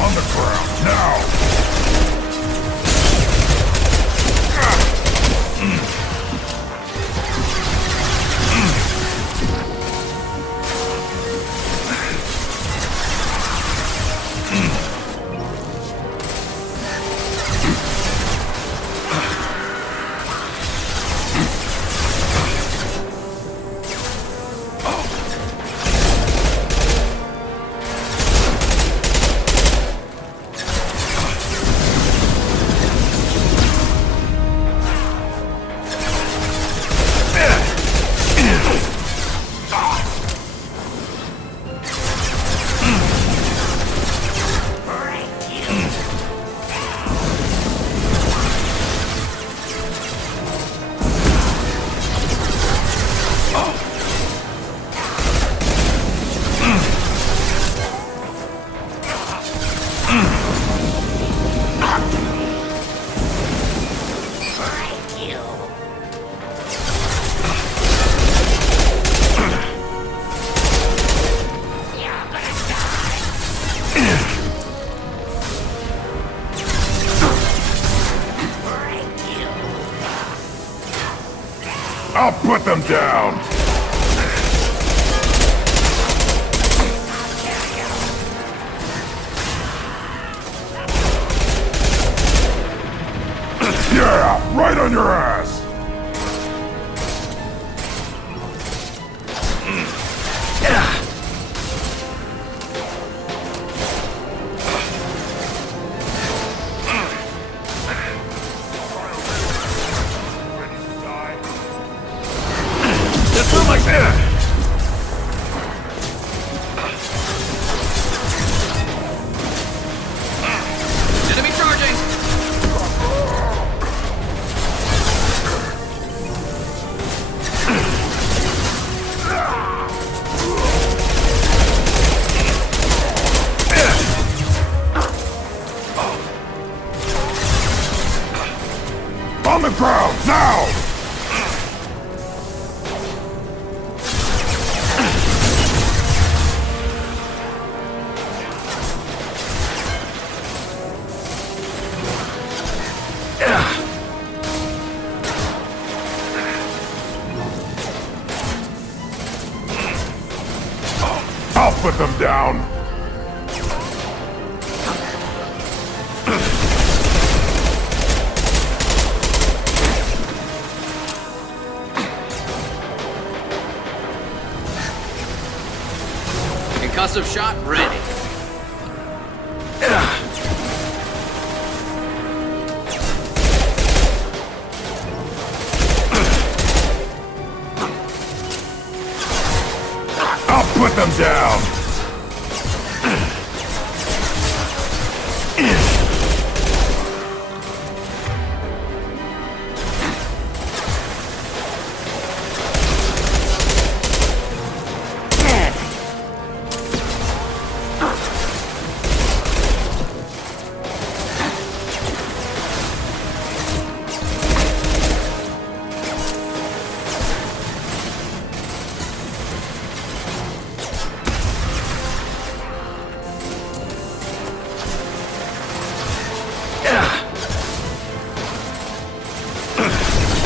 On the ground, now! I'll put them down! Yeah, right on your ass! Just like that! Enemy charging! On the ground, now! I'll put them down. Concussive shot ready. I'll put them down.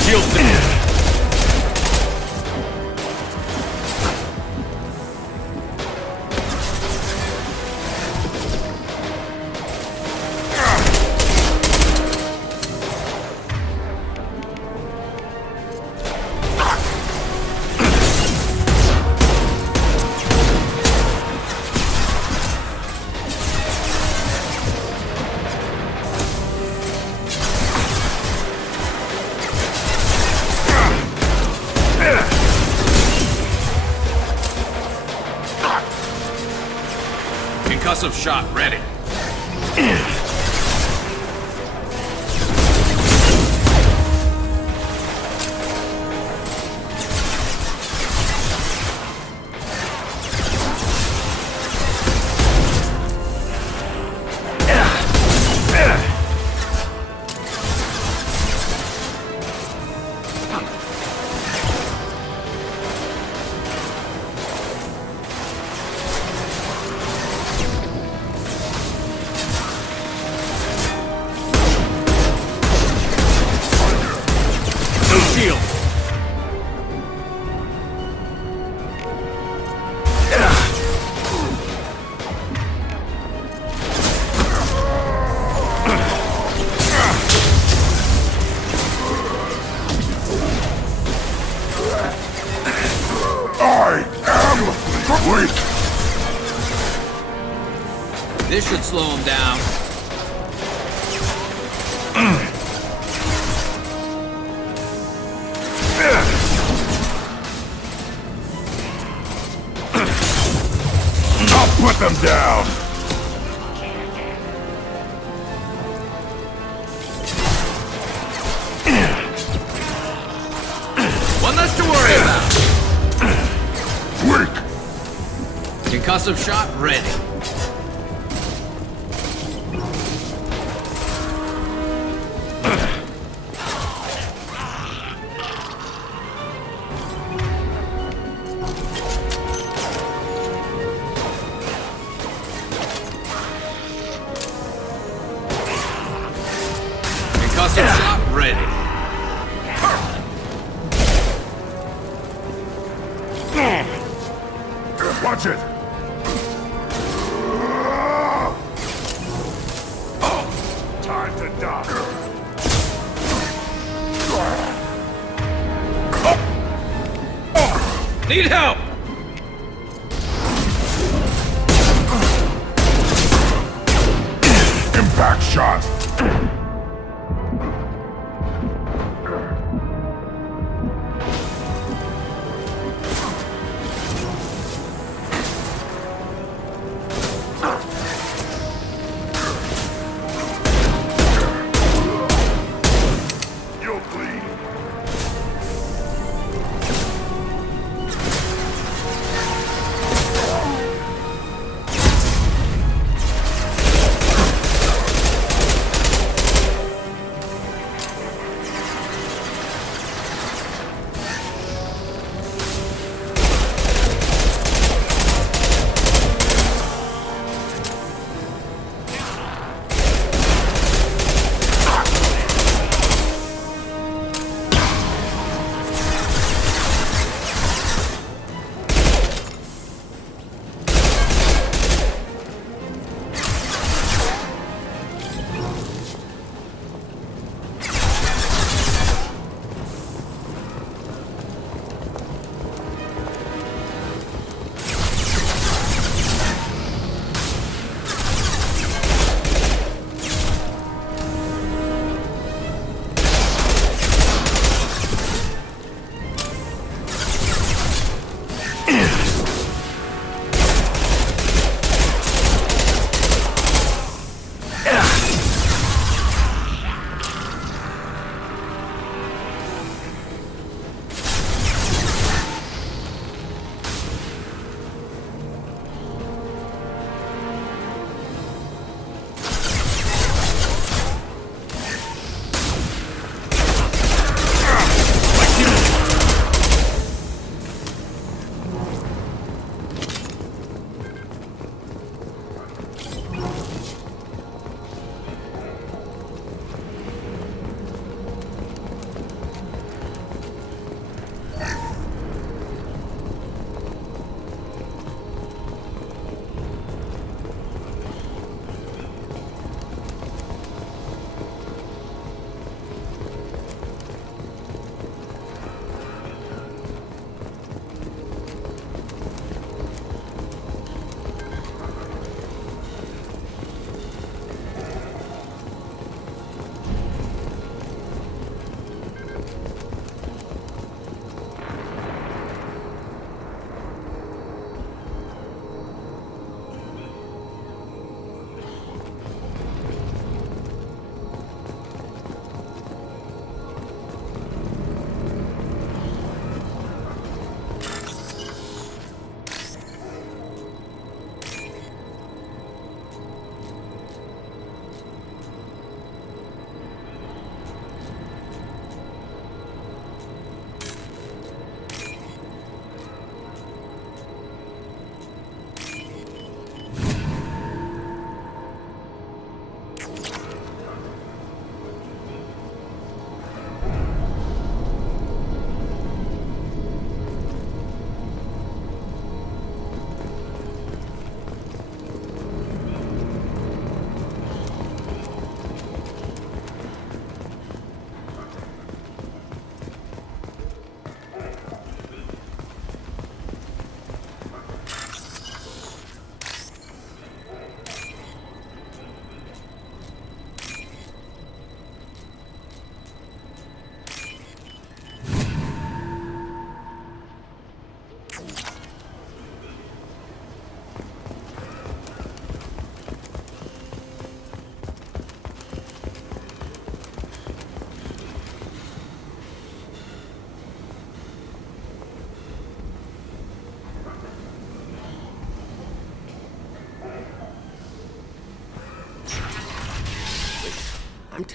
Shield down. Concussive shot ready. Shield. I am weak. This should slow him down. I'll put them down. One less to worry about. Weak. Concussive shot ready. Concussive shot ready. Watch it. Time to die. Need help! Impact shot.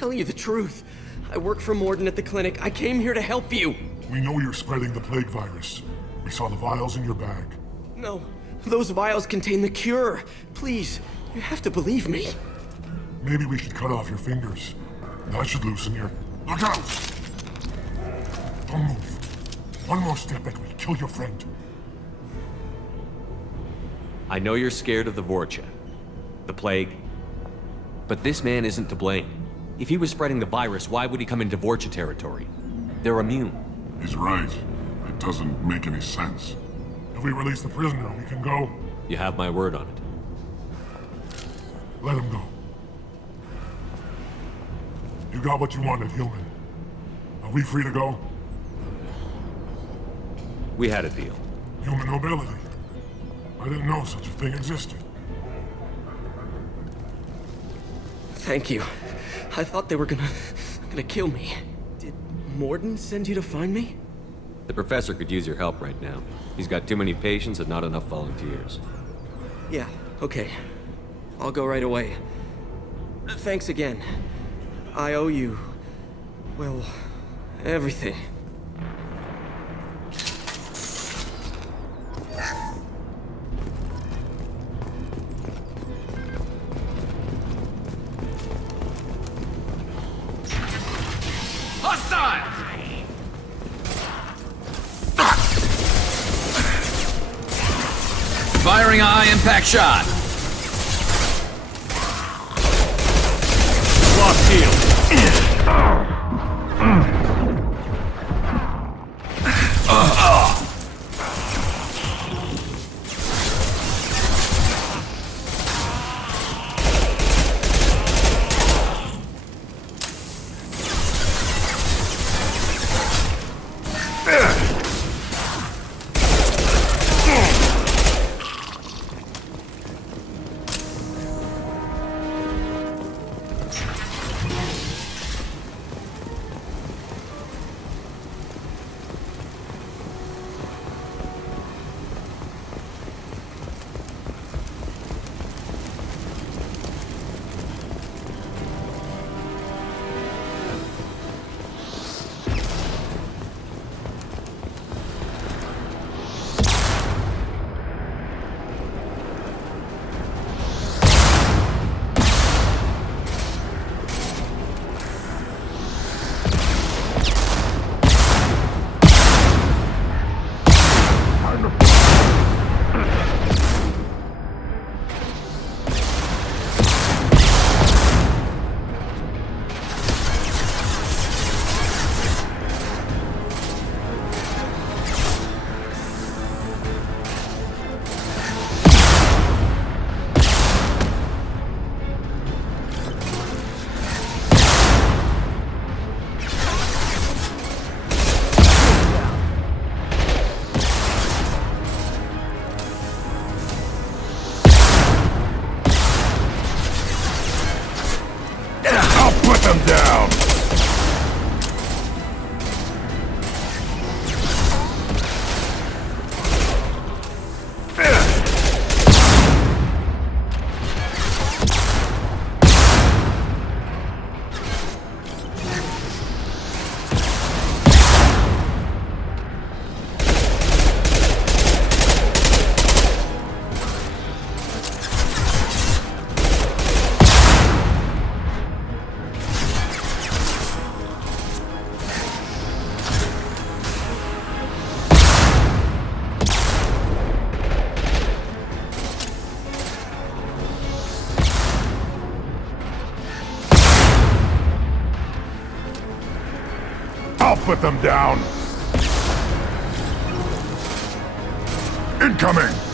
telling you the truth. I work for Morden at the clinic. I came here to help you. We know you're spreading the plague virus. We saw the vials in your bag. No, those vials contain the cure. Please, you have to believe me. Maybe we should cut off your fingers. That should loosen your... Look out! Don't move. One more step and we'll kill your friend. I know you're scared of the Vorcha, the plague, but this man isn't to blame. If he was spreading the virus, why would he come into Vorcha territory? They're immune. He's right. It doesn't make any sense. If we release the prisoner, we can go. You have my word on it. Let him go. You got what you wanted, human. Are we free to go? We had a deal. Human nobility. I didn't know such a thing existed. Thank you. I thought they were gonna kill me. Did Morden send you to find me? The professor could use your help right now. He's got too many patients and not enough volunteers. Yeah, okay. I'll go right away. Thanks again. I owe you... well, everything. Hostile! Firing a high-impact shot. Lost heel. them down! I'll put them down! Incoming!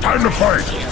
Time to fight!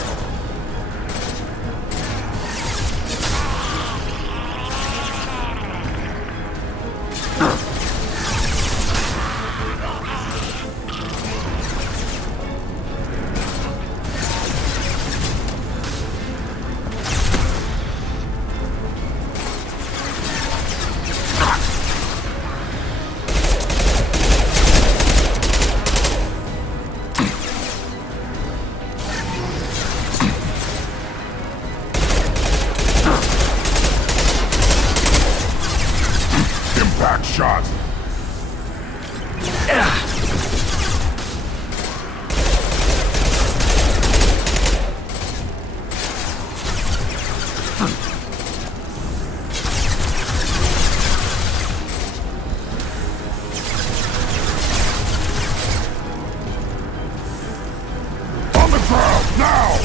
Impact shot! On the ground, now!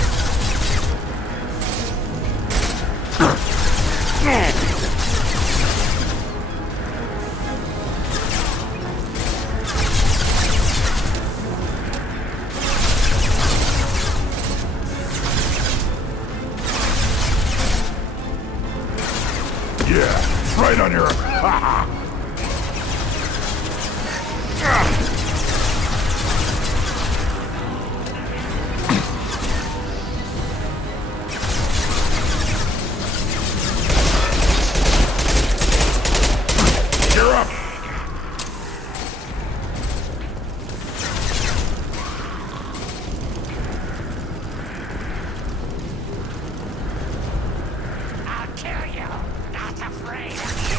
Yeah, right on your... You're up! I'll kill you. Not afraid of you.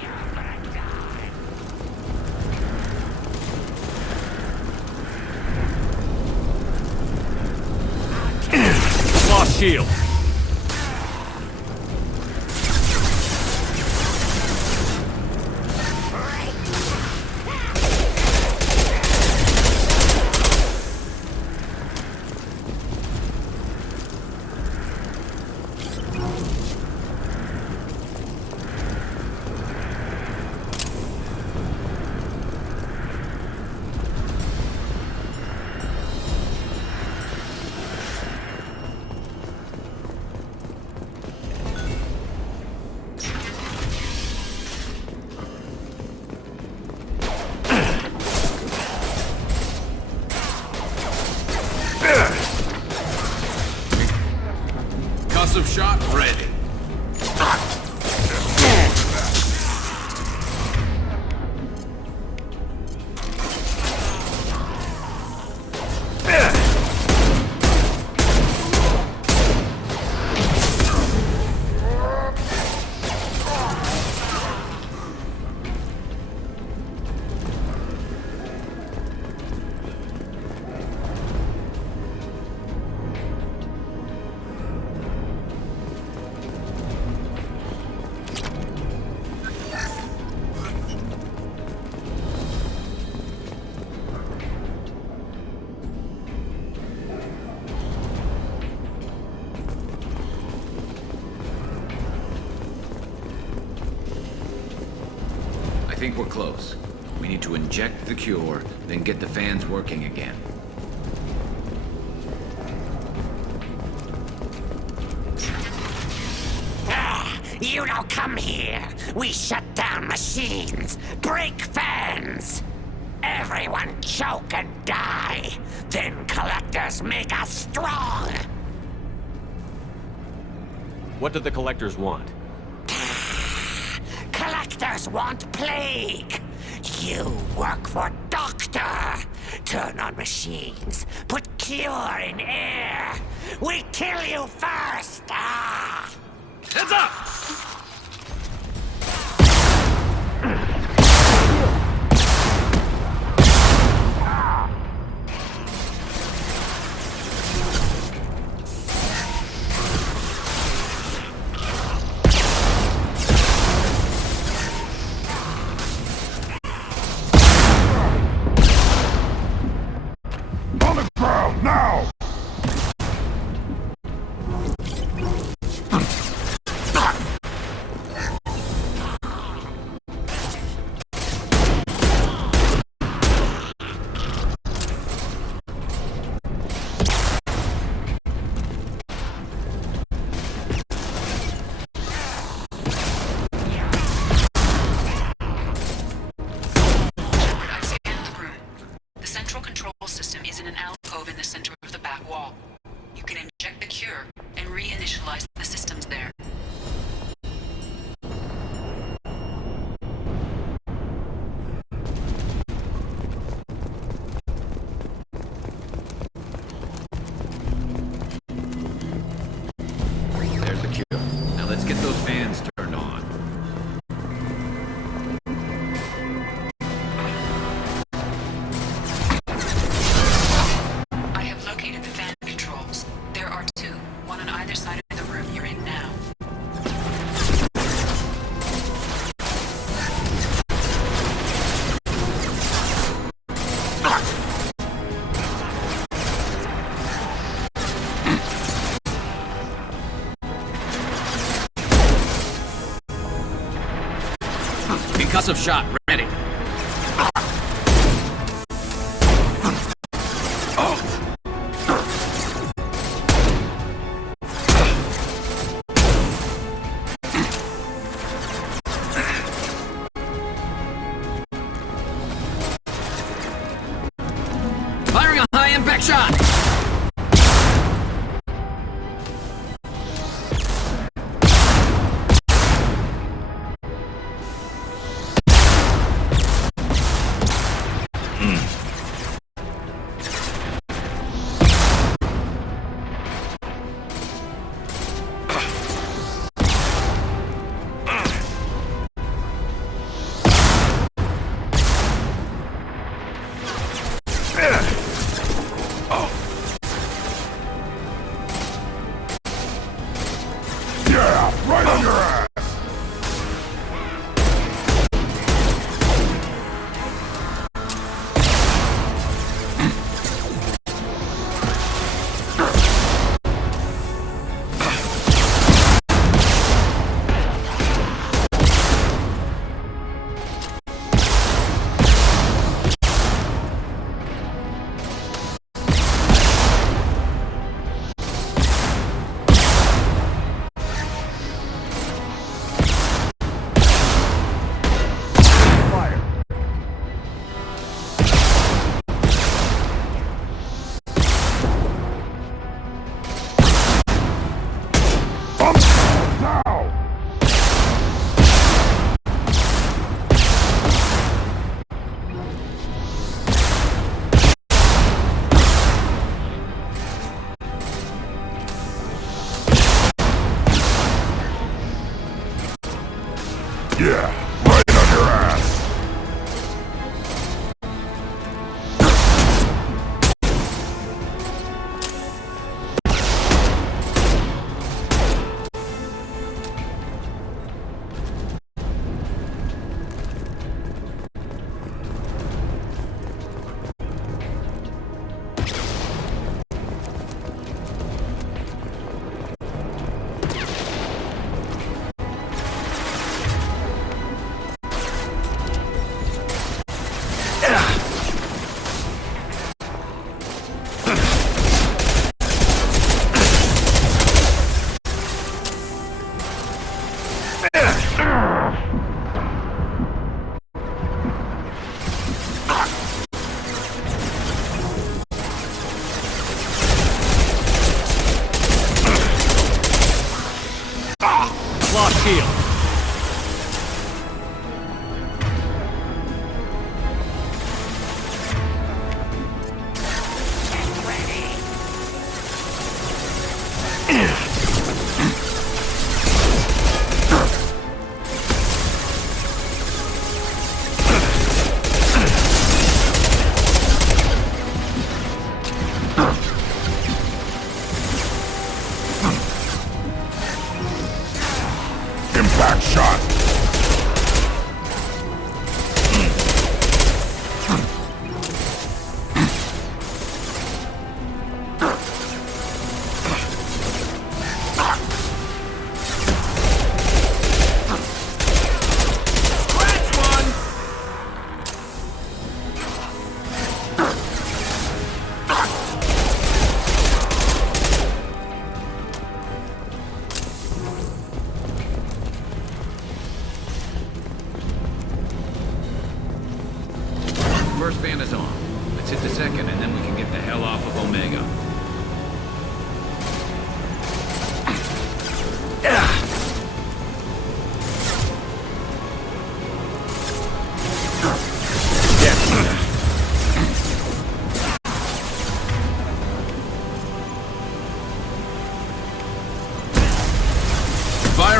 You're gonna die. Lost shield. Concussive shot ready. I think we're close. We need to inject the cure, then get the fans working again. You don't come here. We shut down machines, break fans. Everyone choke and die. Then collectors make us strong. What do the collectors want? Collectors want plague. You work for Doctor. Turn on machines. Put cure in air. We kill you first. Ah! Heads up! reinitialize the systems there. There's the cue. Now let's get those fans turned on. I have located the fan controls. There are two, one on either side of the room you're in now. Concussive shot ready. Firing a high impact shot. Yeah, right on your ass! Yeah, right on your ass! Lost shield. Impact shot!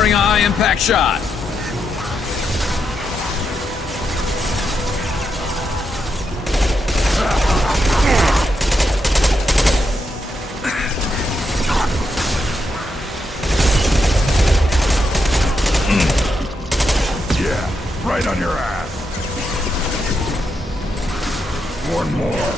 Firing a high-impact shot. Yeah, right on your ass. One more.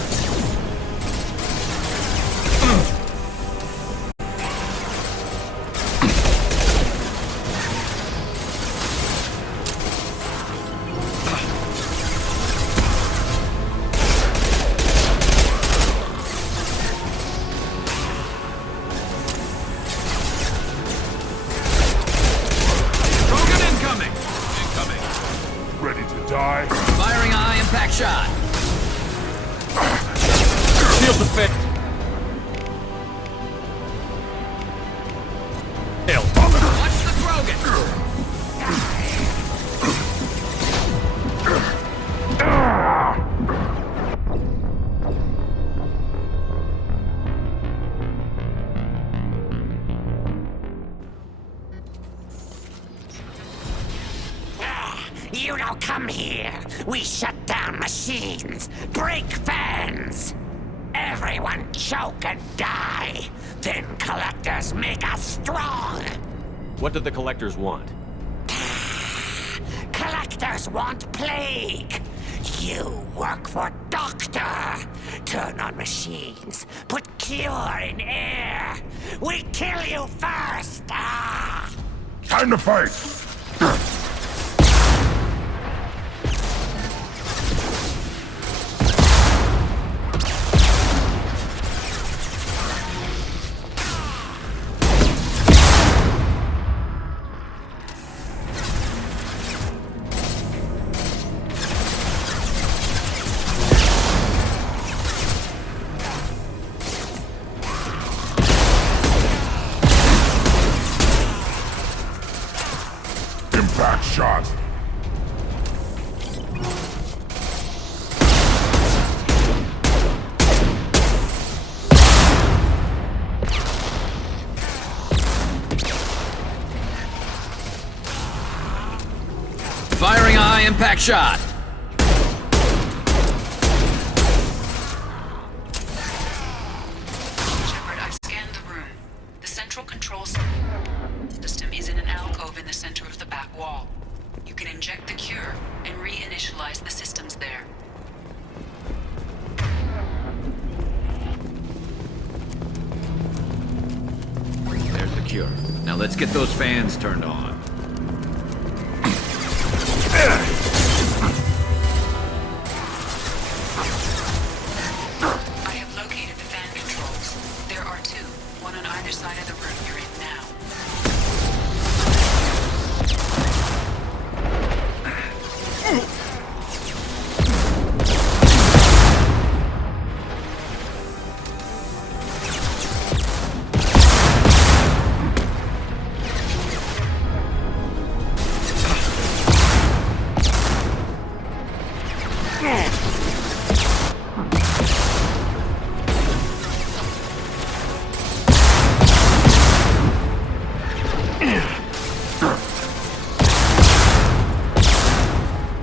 Ready to die? Firing a high-impact shot. Shield effect. Hell, Watch the Krogan. You don't come here. We shut down machines, break fans. Everyone choke and die. Then collectors make us strong. What did the collectors want? Collectors want plague. You work for Doctor. Turn on machines. Put cure in air. We kill you first. Time to fight. Impact shot. Firing a high-impact shot. Shepard, I've scanned the room. The central control system is in an alcove in the center of the back wall. You can inject the cure and reinitialize the systems there. There's the cure. Now let's get those fans turned on. I have located the fan controls. There are two, one on either side of the room you're in now.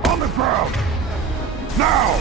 On the ground. Now.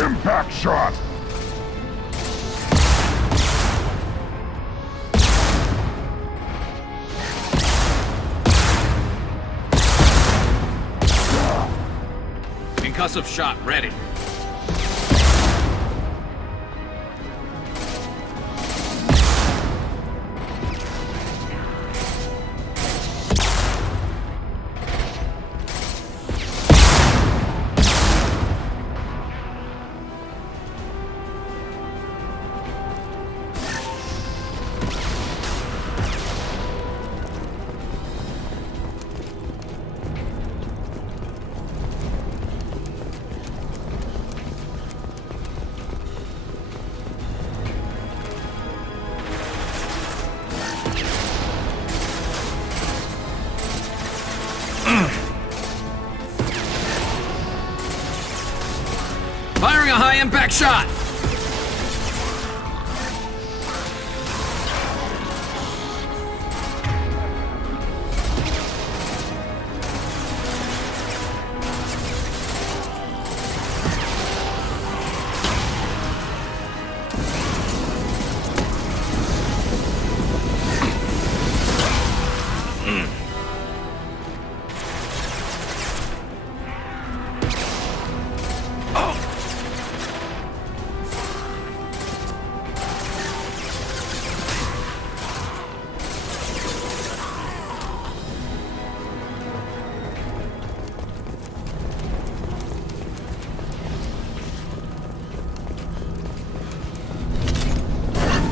Impact shot. Concussive shot ready. impact shot!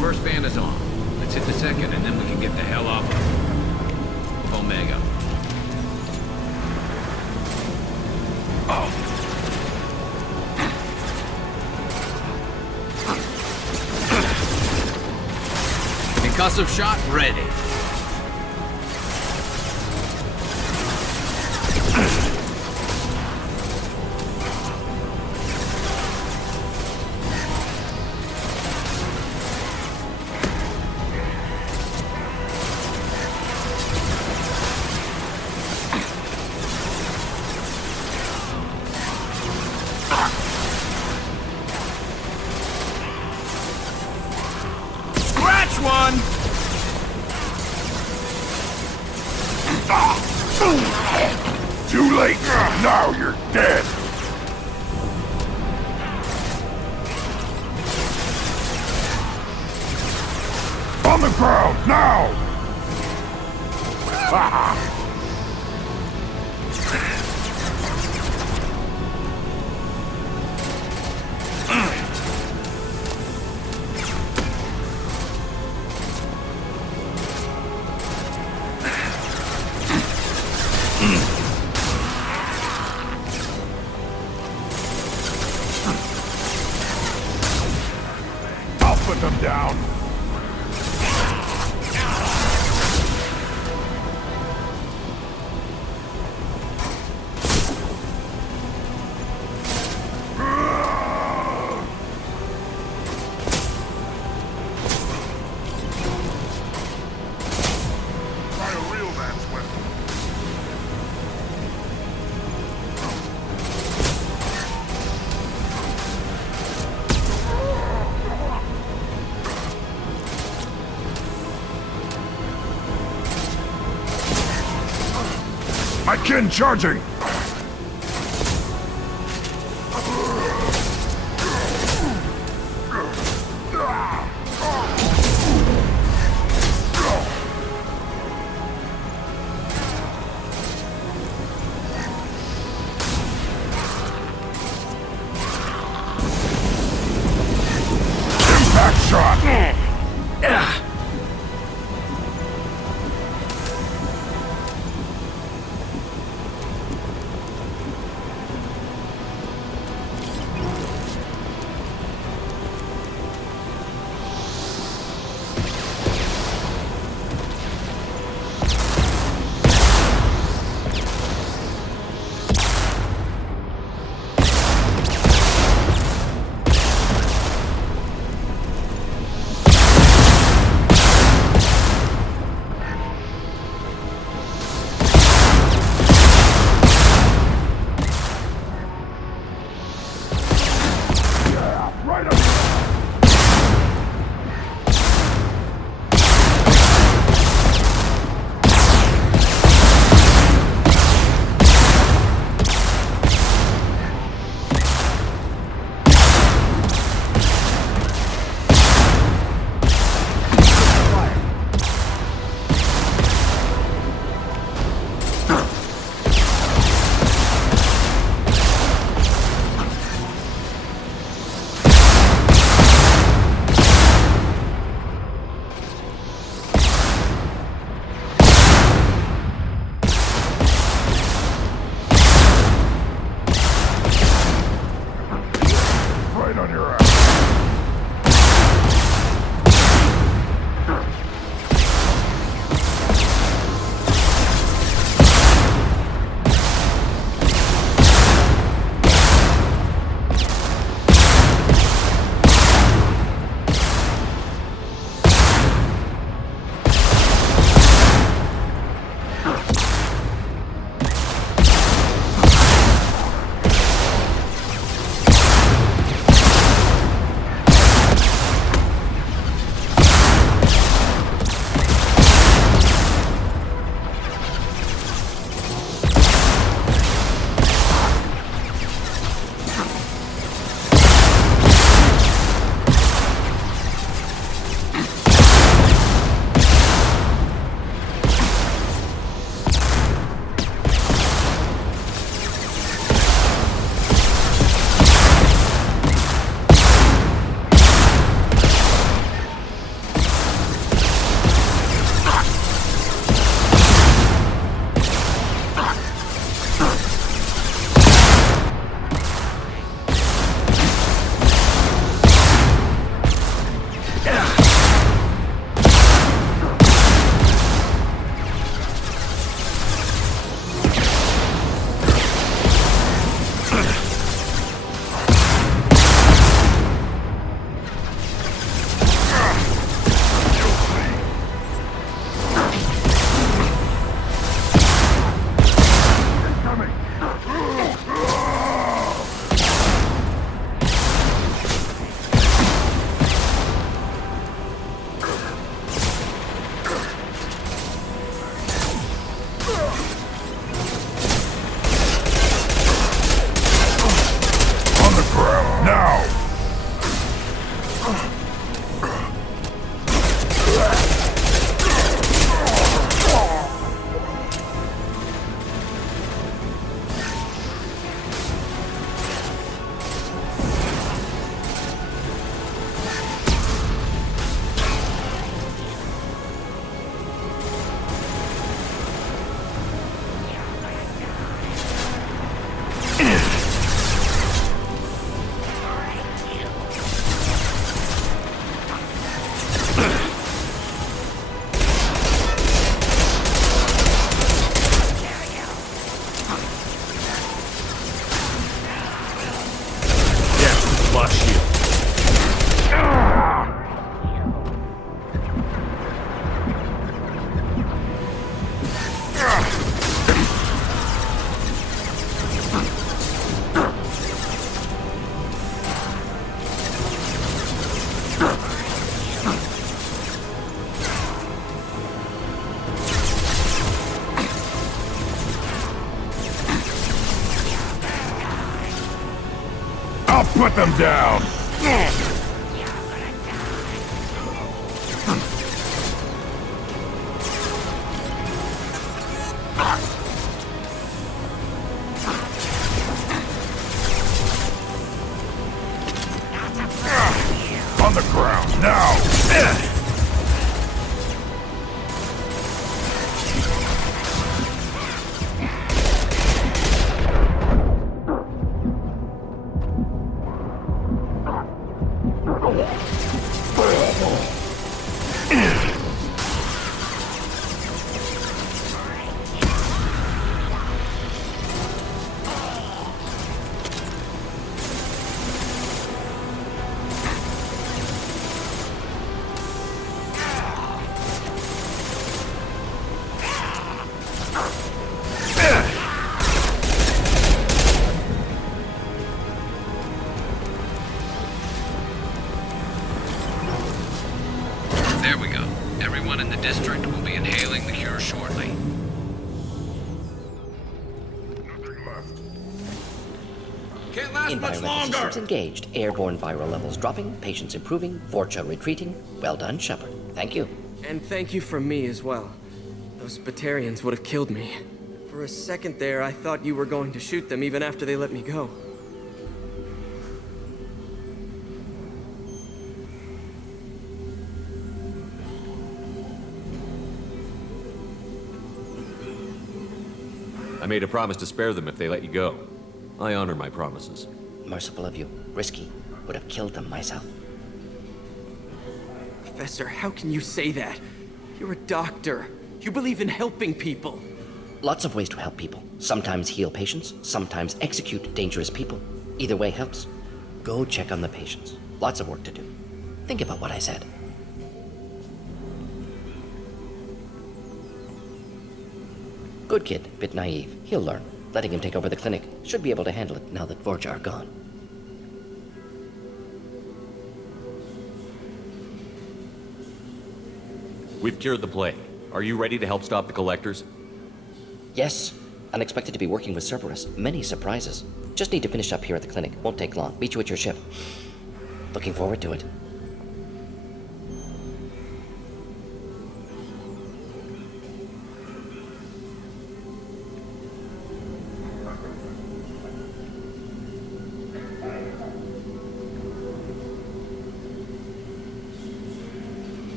First fan is on. Let's hit the second, and then we can get the hell off of Omega. Concussive shot ready. Scratch one! Too late. Now you're dead. On the ground, now! I'll put them down. Try a real man's weapon. My kin charging! Impact shot! Shut them down! On the ground, now! There we go. Everyone in the district will be inhaling the cure shortly. Can't last much Environmental longer! systems engaged. Airborne viral levels dropping. Patients improving. Vorcha retreating. Well done, Shepard. Thank you. And thank you from me as well. Those Batarians would have killed me. For a second there, I thought you were going to shoot them even after they let me go. I made a promise to spare them if they let you go. I honor my promises. Merciful of you. Risky. Would have killed them myself. Professor, how can you say that? You're a doctor. You believe in helping people. Lots of ways to help people. Sometimes heal patients, sometimes execute dangerous people. Either way helps. Go check on the patients. Lots of work to do. Think about what I said. Good kid, bit naive. He'll learn. Letting him take over the clinic. Should be able to handle it now that Vorcha are gone. We've cured the plague. Are you ready to help stop the collectors? Yes. Unexpected to be working with Cerberus. Many surprises. Just need to finish up here at the clinic. Won't take long. Meet you at your ship. Looking forward to it.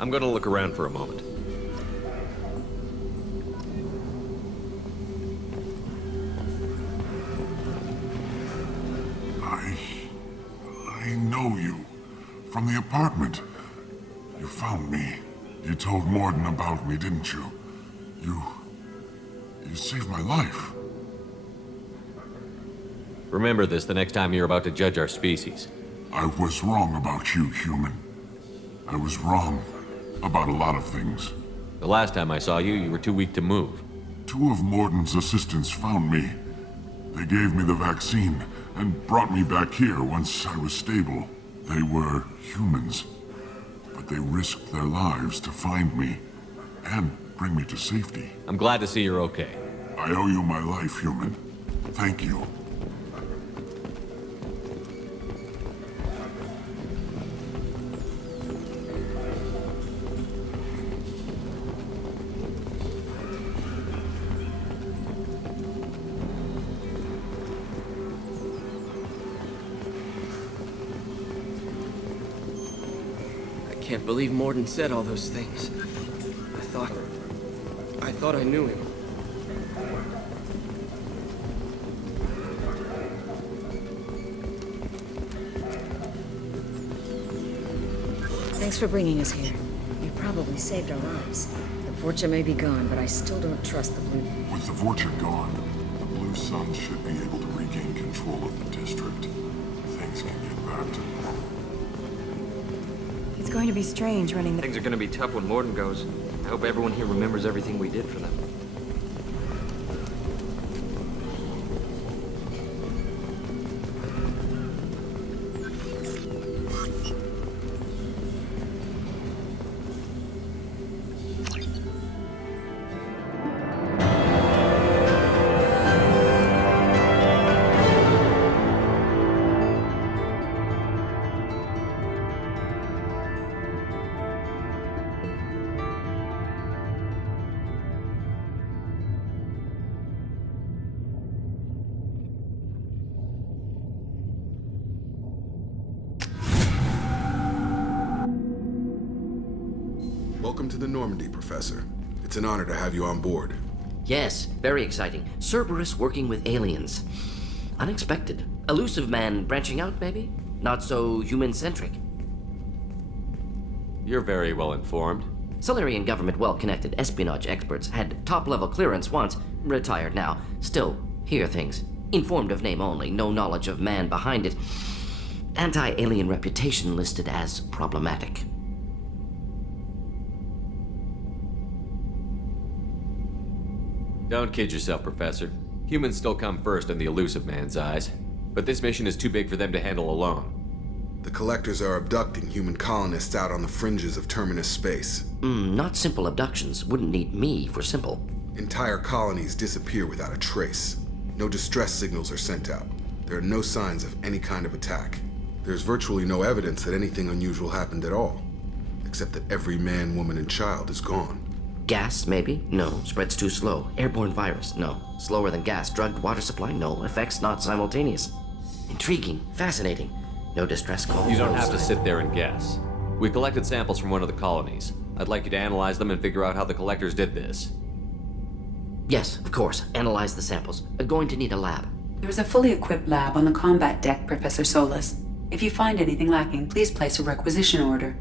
I'm gonna look around for a moment. I know you. From the apartment. You found me. You told Morden about me, didn't you? You saved my life. Remember this the next time you're about to judge our species. I was wrong about you, human. I was wrong about a lot of things. The last time I saw you, you were too weak to move. Two of Morden's assistants found me. They gave me the vaccine and brought me back here once I was stable. They were humans, but they risked their lives to find me and bring me to safety. I'm glad to see you're okay. I owe you my life, human. Thank you. I can't believe Morden said all those things. I thought I knew him. Thanks for bringing us here. You probably saved our lives. The Vorcha may be gone, but I still don't trust the Blue... With the Vorcha gone, the Blue Suns should be able to regain control of the district. Things can get back to normal. It's going to be strange running the... Things are gonna be tough when Morden goes. I hope everyone here remembers everything we did for them. Welcome to the Normandy, Professor. It's an honor to have you on board. Yes, very exciting. Cerberus working with aliens. Unexpected. Elusive man branching out, maybe? Not so human-centric. You're very well informed. Solarian government well-connected espionage experts had top-level clearance once, retired now. Still, hear things. Informed of name only, no knowledge of man behind it. Anti-alien reputation listed as problematic. Don't kid yourself, Professor. Humans still come first in the elusive man's eyes. But this mission is too big for them to handle alone. The Collectors are abducting human colonists out on the fringes of Terminus space. Not simple abductions. Wouldn't need me for simple. Entire colonies disappear without a trace. No distress signals are sent out. There are no signs of any kind of attack. There's virtually no evidence that anything unusual happened at all. Except that every man, woman, and child is gone. Gas, maybe? No. Spreads too slow. Airborne virus? No. Slower than gas. Drugged water supply? No. Effects not simultaneous. Intriguing. Fascinating. No distress calls. You don't have to sit there and guess. We collected samples from one of the colonies. I'd like you to analyze them and figure out how the Collectors did this. Yes, of course. Analyze the samples. Going to need a lab. There's a fully equipped lab on the combat deck, Professor Solis. If you find anything lacking, please place a requisition order.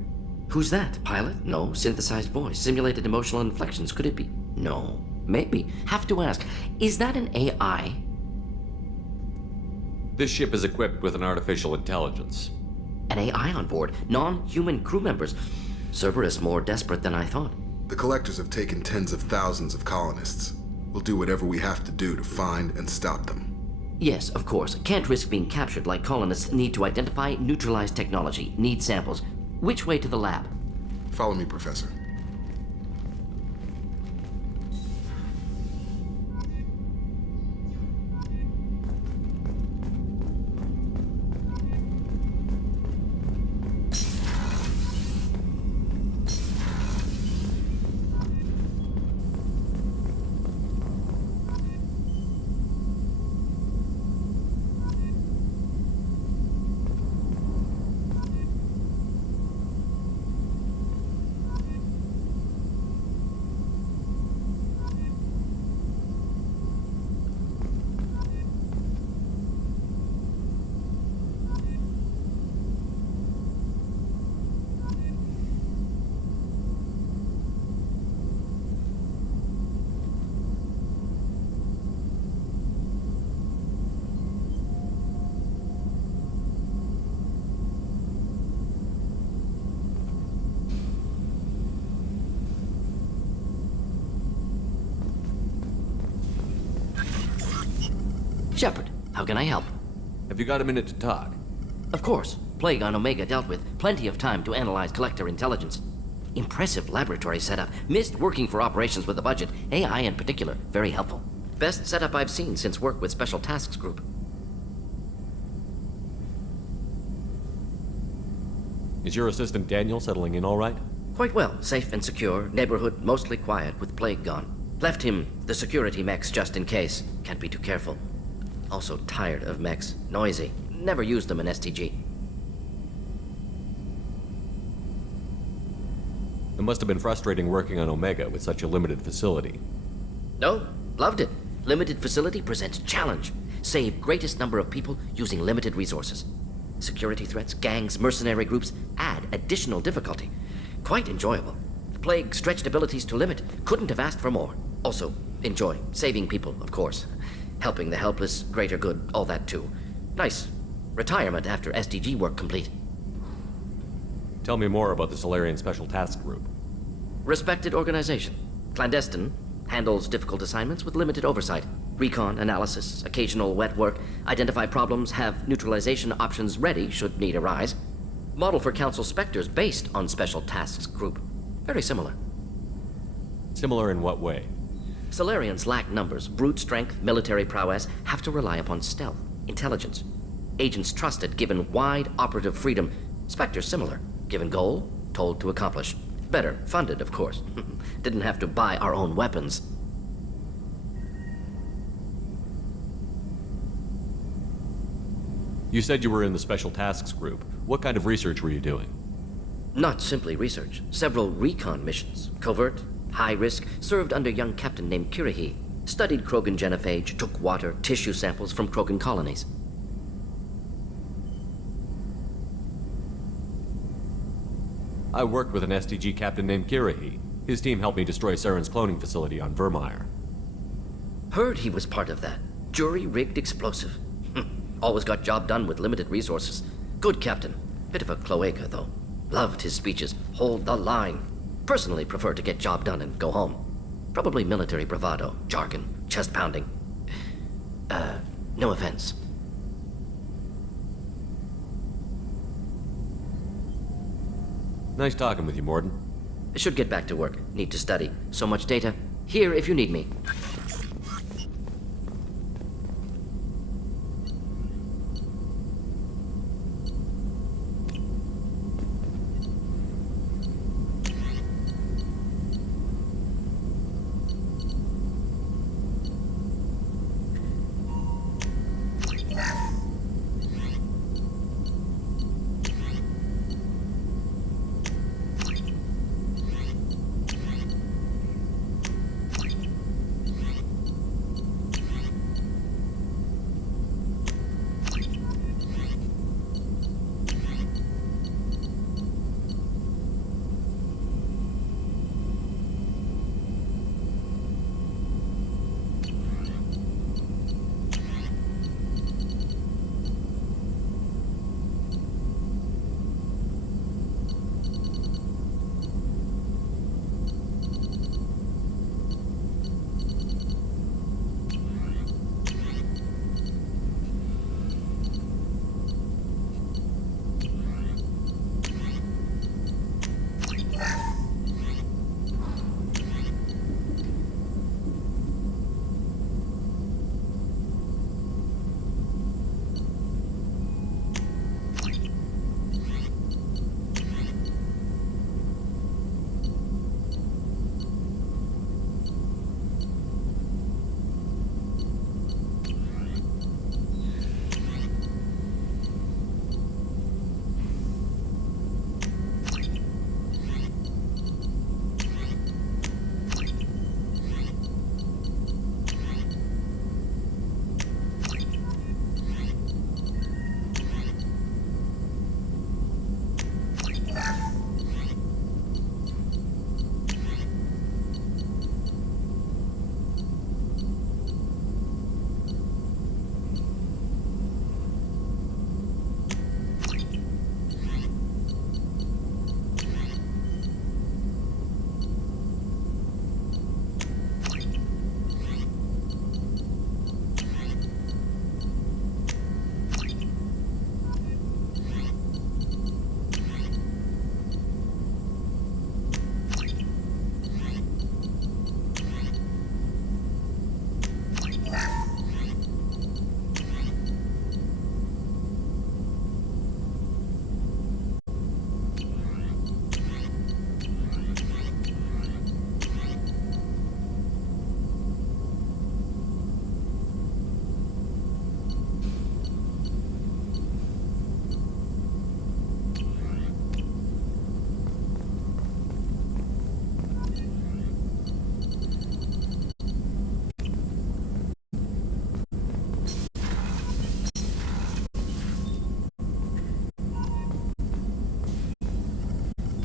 Who's that? Pilot? No. Synthesized voice. Simulated emotional inflections. Could it be? No. Maybe. Have to ask. Is that an AI? This ship is equipped with an artificial intelligence. An AI on board? Non-human crew members? Cerberus more desperate than I thought. The Collectors have taken tens of thousands of colonists. We'll do whatever we have to do to find and stop them. Yes, of course. Can't risk being captured like colonists need to identify, neutralize technology, need samples. Which way to the lab? Follow me, Professor. Shepard, how can I help? Have you got a minute to talk? Of course. Plague on Omega dealt with. Plenty of time to analyze Collector intelligence. Impressive laboratory setup. Missed working for operations with a budget. AI in particular. Very helpful. Best setup I've seen since work with Special Tasks Group. Is your assistant Daniel settling in all right? Quite well. Safe and secure. Neighborhood mostly quiet with Plague gone. Left him the security mechs just in case. Can't be too careful. Also tired of mechs. Noisy. Never used them in STG. It must have been frustrating working on Omega with such a limited facility. No, loved it. Limited facility presents challenge. Save greatest number of people using limited resources. Security threats, gangs, mercenary groups add additional difficulty. Quite enjoyable. The Plague stretched abilities to limit. Couldn't have asked for more. Also, enjoy. Saving people, of course. Helping the helpless, greater good, all that too. Nice. Retirement after SDG work complete. Tell me more about the Solarian Special Task Group. Respected organization. Clandestine. Handles difficult assignments with limited oversight. Recon, analysis, occasional wet work. Identify problems, have neutralization options ready should need arise. Model for Council Spectres based on Special Tasks Group. Very similar. Similar in what way? Solarians lack numbers, brute strength, military prowess, have to rely upon stealth, intelligence. Agents trusted, given wide operative freedom. Spectres similar, given goal, told to accomplish. Better, funded, of course. Didn't have to buy our own weapons. You said you were in the Special Tasks Group. What kind of research were you doing? Not simply research. Several recon missions. Covert, high risk, served under a young captain named Kirihi. Studied Krogan genophage, took water, tissue samples from Krogan colonies. I worked with an SDG captain named Kirihi. His team helped me destroy Saren's cloning facility on Vermeer. Heard he was part of that. Jury-rigged explosive. Always got job done with limited resources. Good captain. Bit of a cloaca, though. Loved his speeches. Hold the line. Personally prefer to get job done and go home. Probably military bravado, jargon, chest pounding. No offense. Nice talking with you, Morden. Should get back to work. Need to study. So much data. Here if you need me.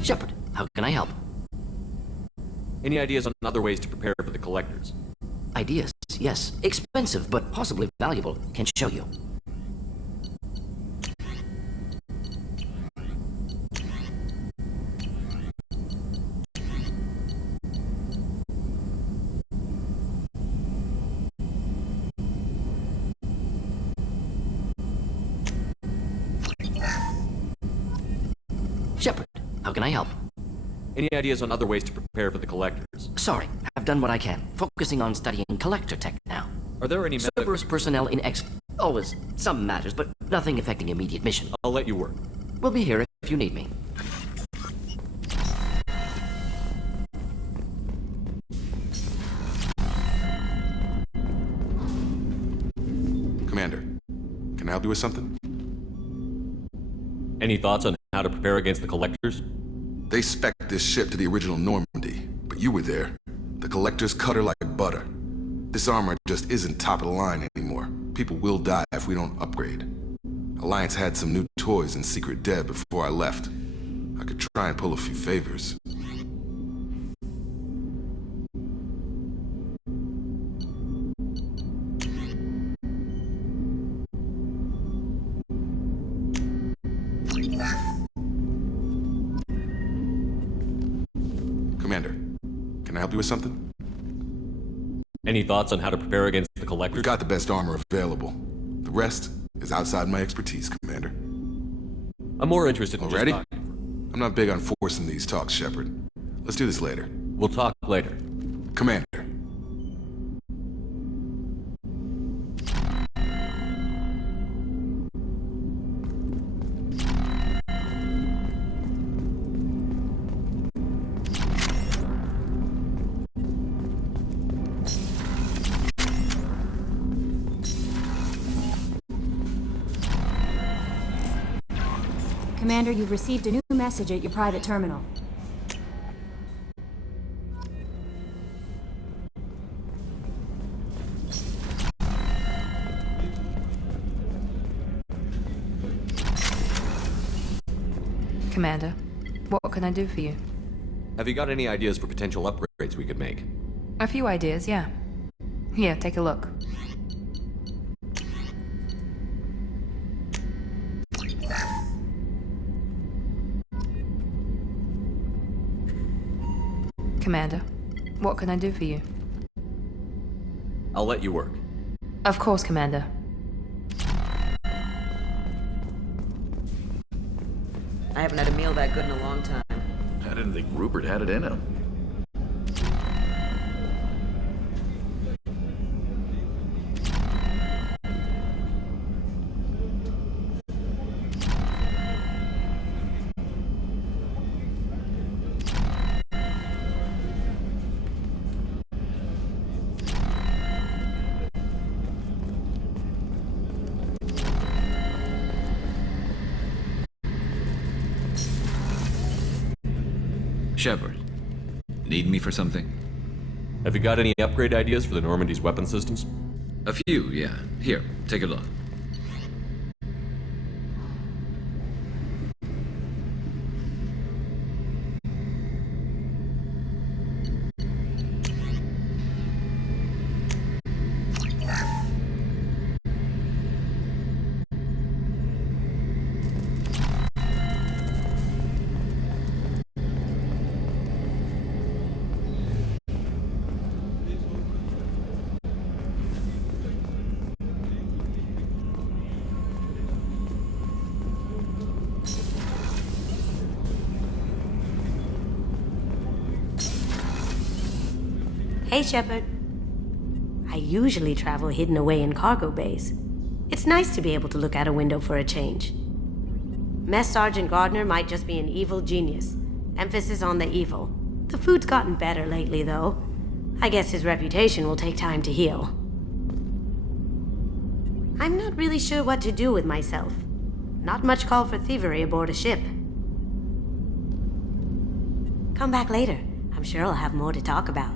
Shepard, how can I help? Any ideas on other ways to prepare for the collectors? Ideas, yes. Expensive, but possibly valuable. Can show you. Shepard, how can I help? Any ideas on other ways to prepare for the collectors? Sorry, I've done what I can. Focusing on studying collector tech now. Are there any Cerberus personnel in always some matters, but nothing affecting immediate mission. I'll let you work. We'll be here if you need me. Commander, can I help you with something? Any thoughts on how to prepare against the collectors? They spec'd this ship to the original Normandy, but you were there. The Collectors cut her like butter. This armor just isn't top of the line anymore. People will die if we don't upgrade. Alliance had some new toys in secret dev before I left. I could try and pull a few favors. Commander, can I help you with something? Any thoughts on how to prepare against the Collectors? We've got the best armor available. The rest is outside my expertise, Commander. I'm more interested in Already? just talking. I'm not big on forcing these talks, Shepard. Let's do this later. We'll talk later. Commander. Commander, you've received a new message at your private terminal. Commander, what can I do for you? Have you got any ideas for potential upgrades we could make? A few ideas, yeah. Here, take a look. Commander, what can I do for you? I'll let you work. Of course, Commander. I haven't had a meal that good in a long time. I didn't think Rupert had it in him. Shepard, need me for something? Have you got any upgrade ideas for the Normandy's weapon systems? A few, yeah. Here, take a look. Hey, Shepard. I usually travel hidden away in cargo bays. It's nice to be able to look out a window for a change. Mess Sergeant Gardner might just be an evil genius. Emphasis on the evil. The food's gotten better lately, though. I guess his reputation will take time to heal. I'm not really sure what to do with myself. Not much call for thievery aboard a ship. Come back later. I'm sure I'll have more to talk about.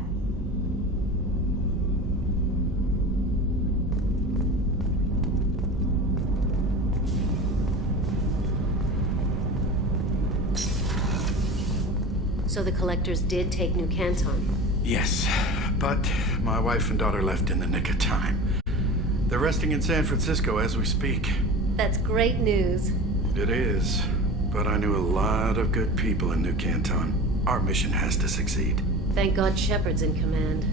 So the Collectors did take New Canton? Yes, but my wife and daughter left in the nick of time. They're resting in San Francisco as we speak. That's great news. It is, but I knew a lot of good people in New Canton. Our mission has to succeed. Thank God Shepard's in command.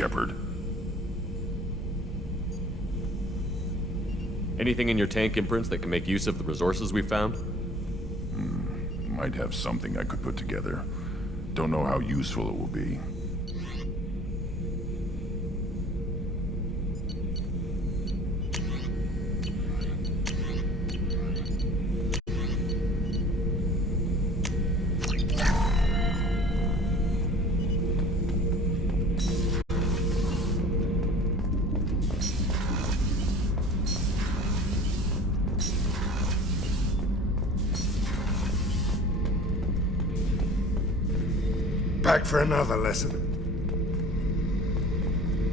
Shepard. Anything in your tank imprints that can make use of the resources we found? Might have something I could put together. Don't know how useful it will be. Back for another lesson.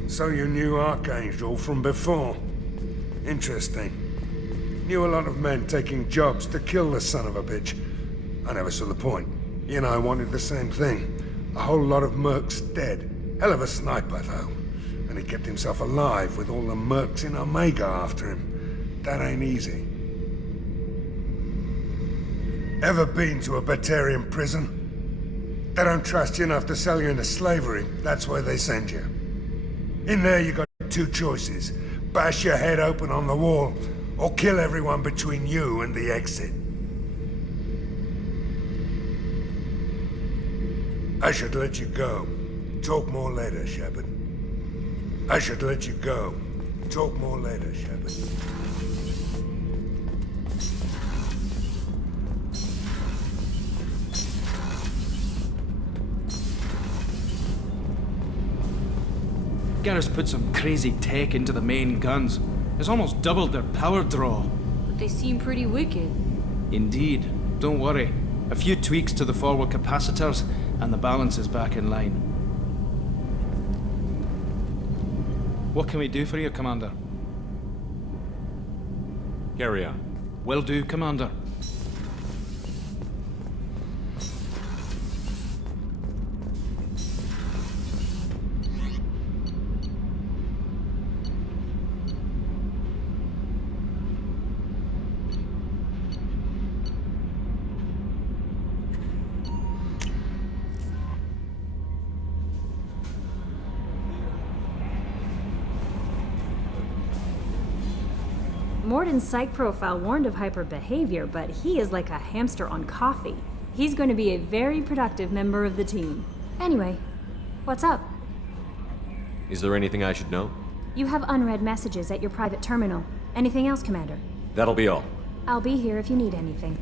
So you knew Archangel from before? Interesting. Knew a lot of men taking jobs to kill the son of a bitch. I never saw the point. You and I wanted the same thing. A whole lot of mercs dead. Hell of a sniper, though. And he kept himself alive with all the mercs in Omega after him. That ain't easy. Ever been to a Batarian prison? They don't trust you enough to sell you into slavery. That's where they send you. In there you got two choices. Bash your head open on the wall, or kill everyone between you and the exit. I should let you go. Talk more later, Shepard. I should let you go. Talk more later, Shepard. Garrus put some crazy tech into the main guns. It's almost doubled their power draw. But they seem pretty wicked. Indeed. Don't worry. A few tweaks to the forward capacitors, and the balance is back in line. What can we do for you, Commander? Carry on. Will do, Commander. Morden's psych profile warned of hyper behavior, but he is like a hamster on coffee. He's going to be a very productive member of the team. Anyway, what's up? Is there anything I should know? You have unread messages at your private terminal. Anything else, Commander? That'll be all. I'll be here if you need anything.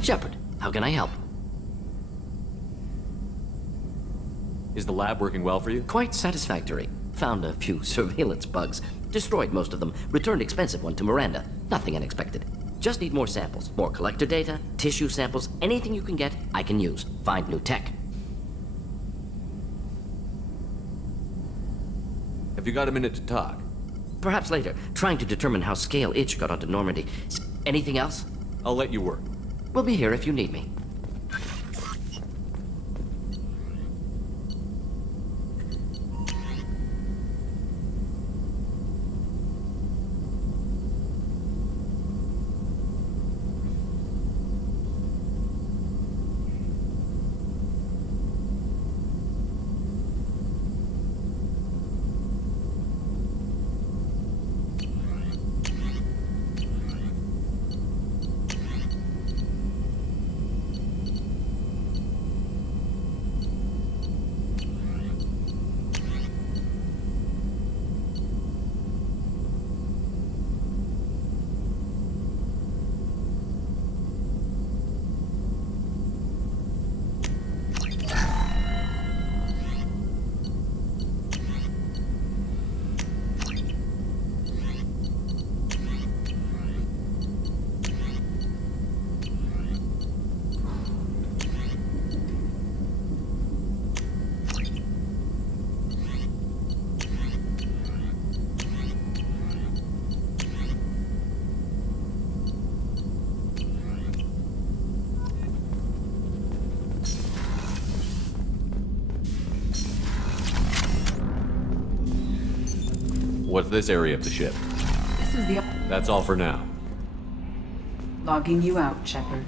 Shepard, how can I help? Is the lab working well for you? Quite satisfactory. Found a few surveillance bugs. Destroyed most of them. Returned expensive one to Miranda. Nothing unexpected. Just need more samples. More collector data, tissue samples, anything you can get, I can use. Find new tech. you got a minute to talk. Perhaps later, trying to determine how Scale Itch got onto Normandy. Anything else? I'll let you work. We'll be here if you need me. What's this area of the ship? This is the... That's all for now. Logging you out, Shepard.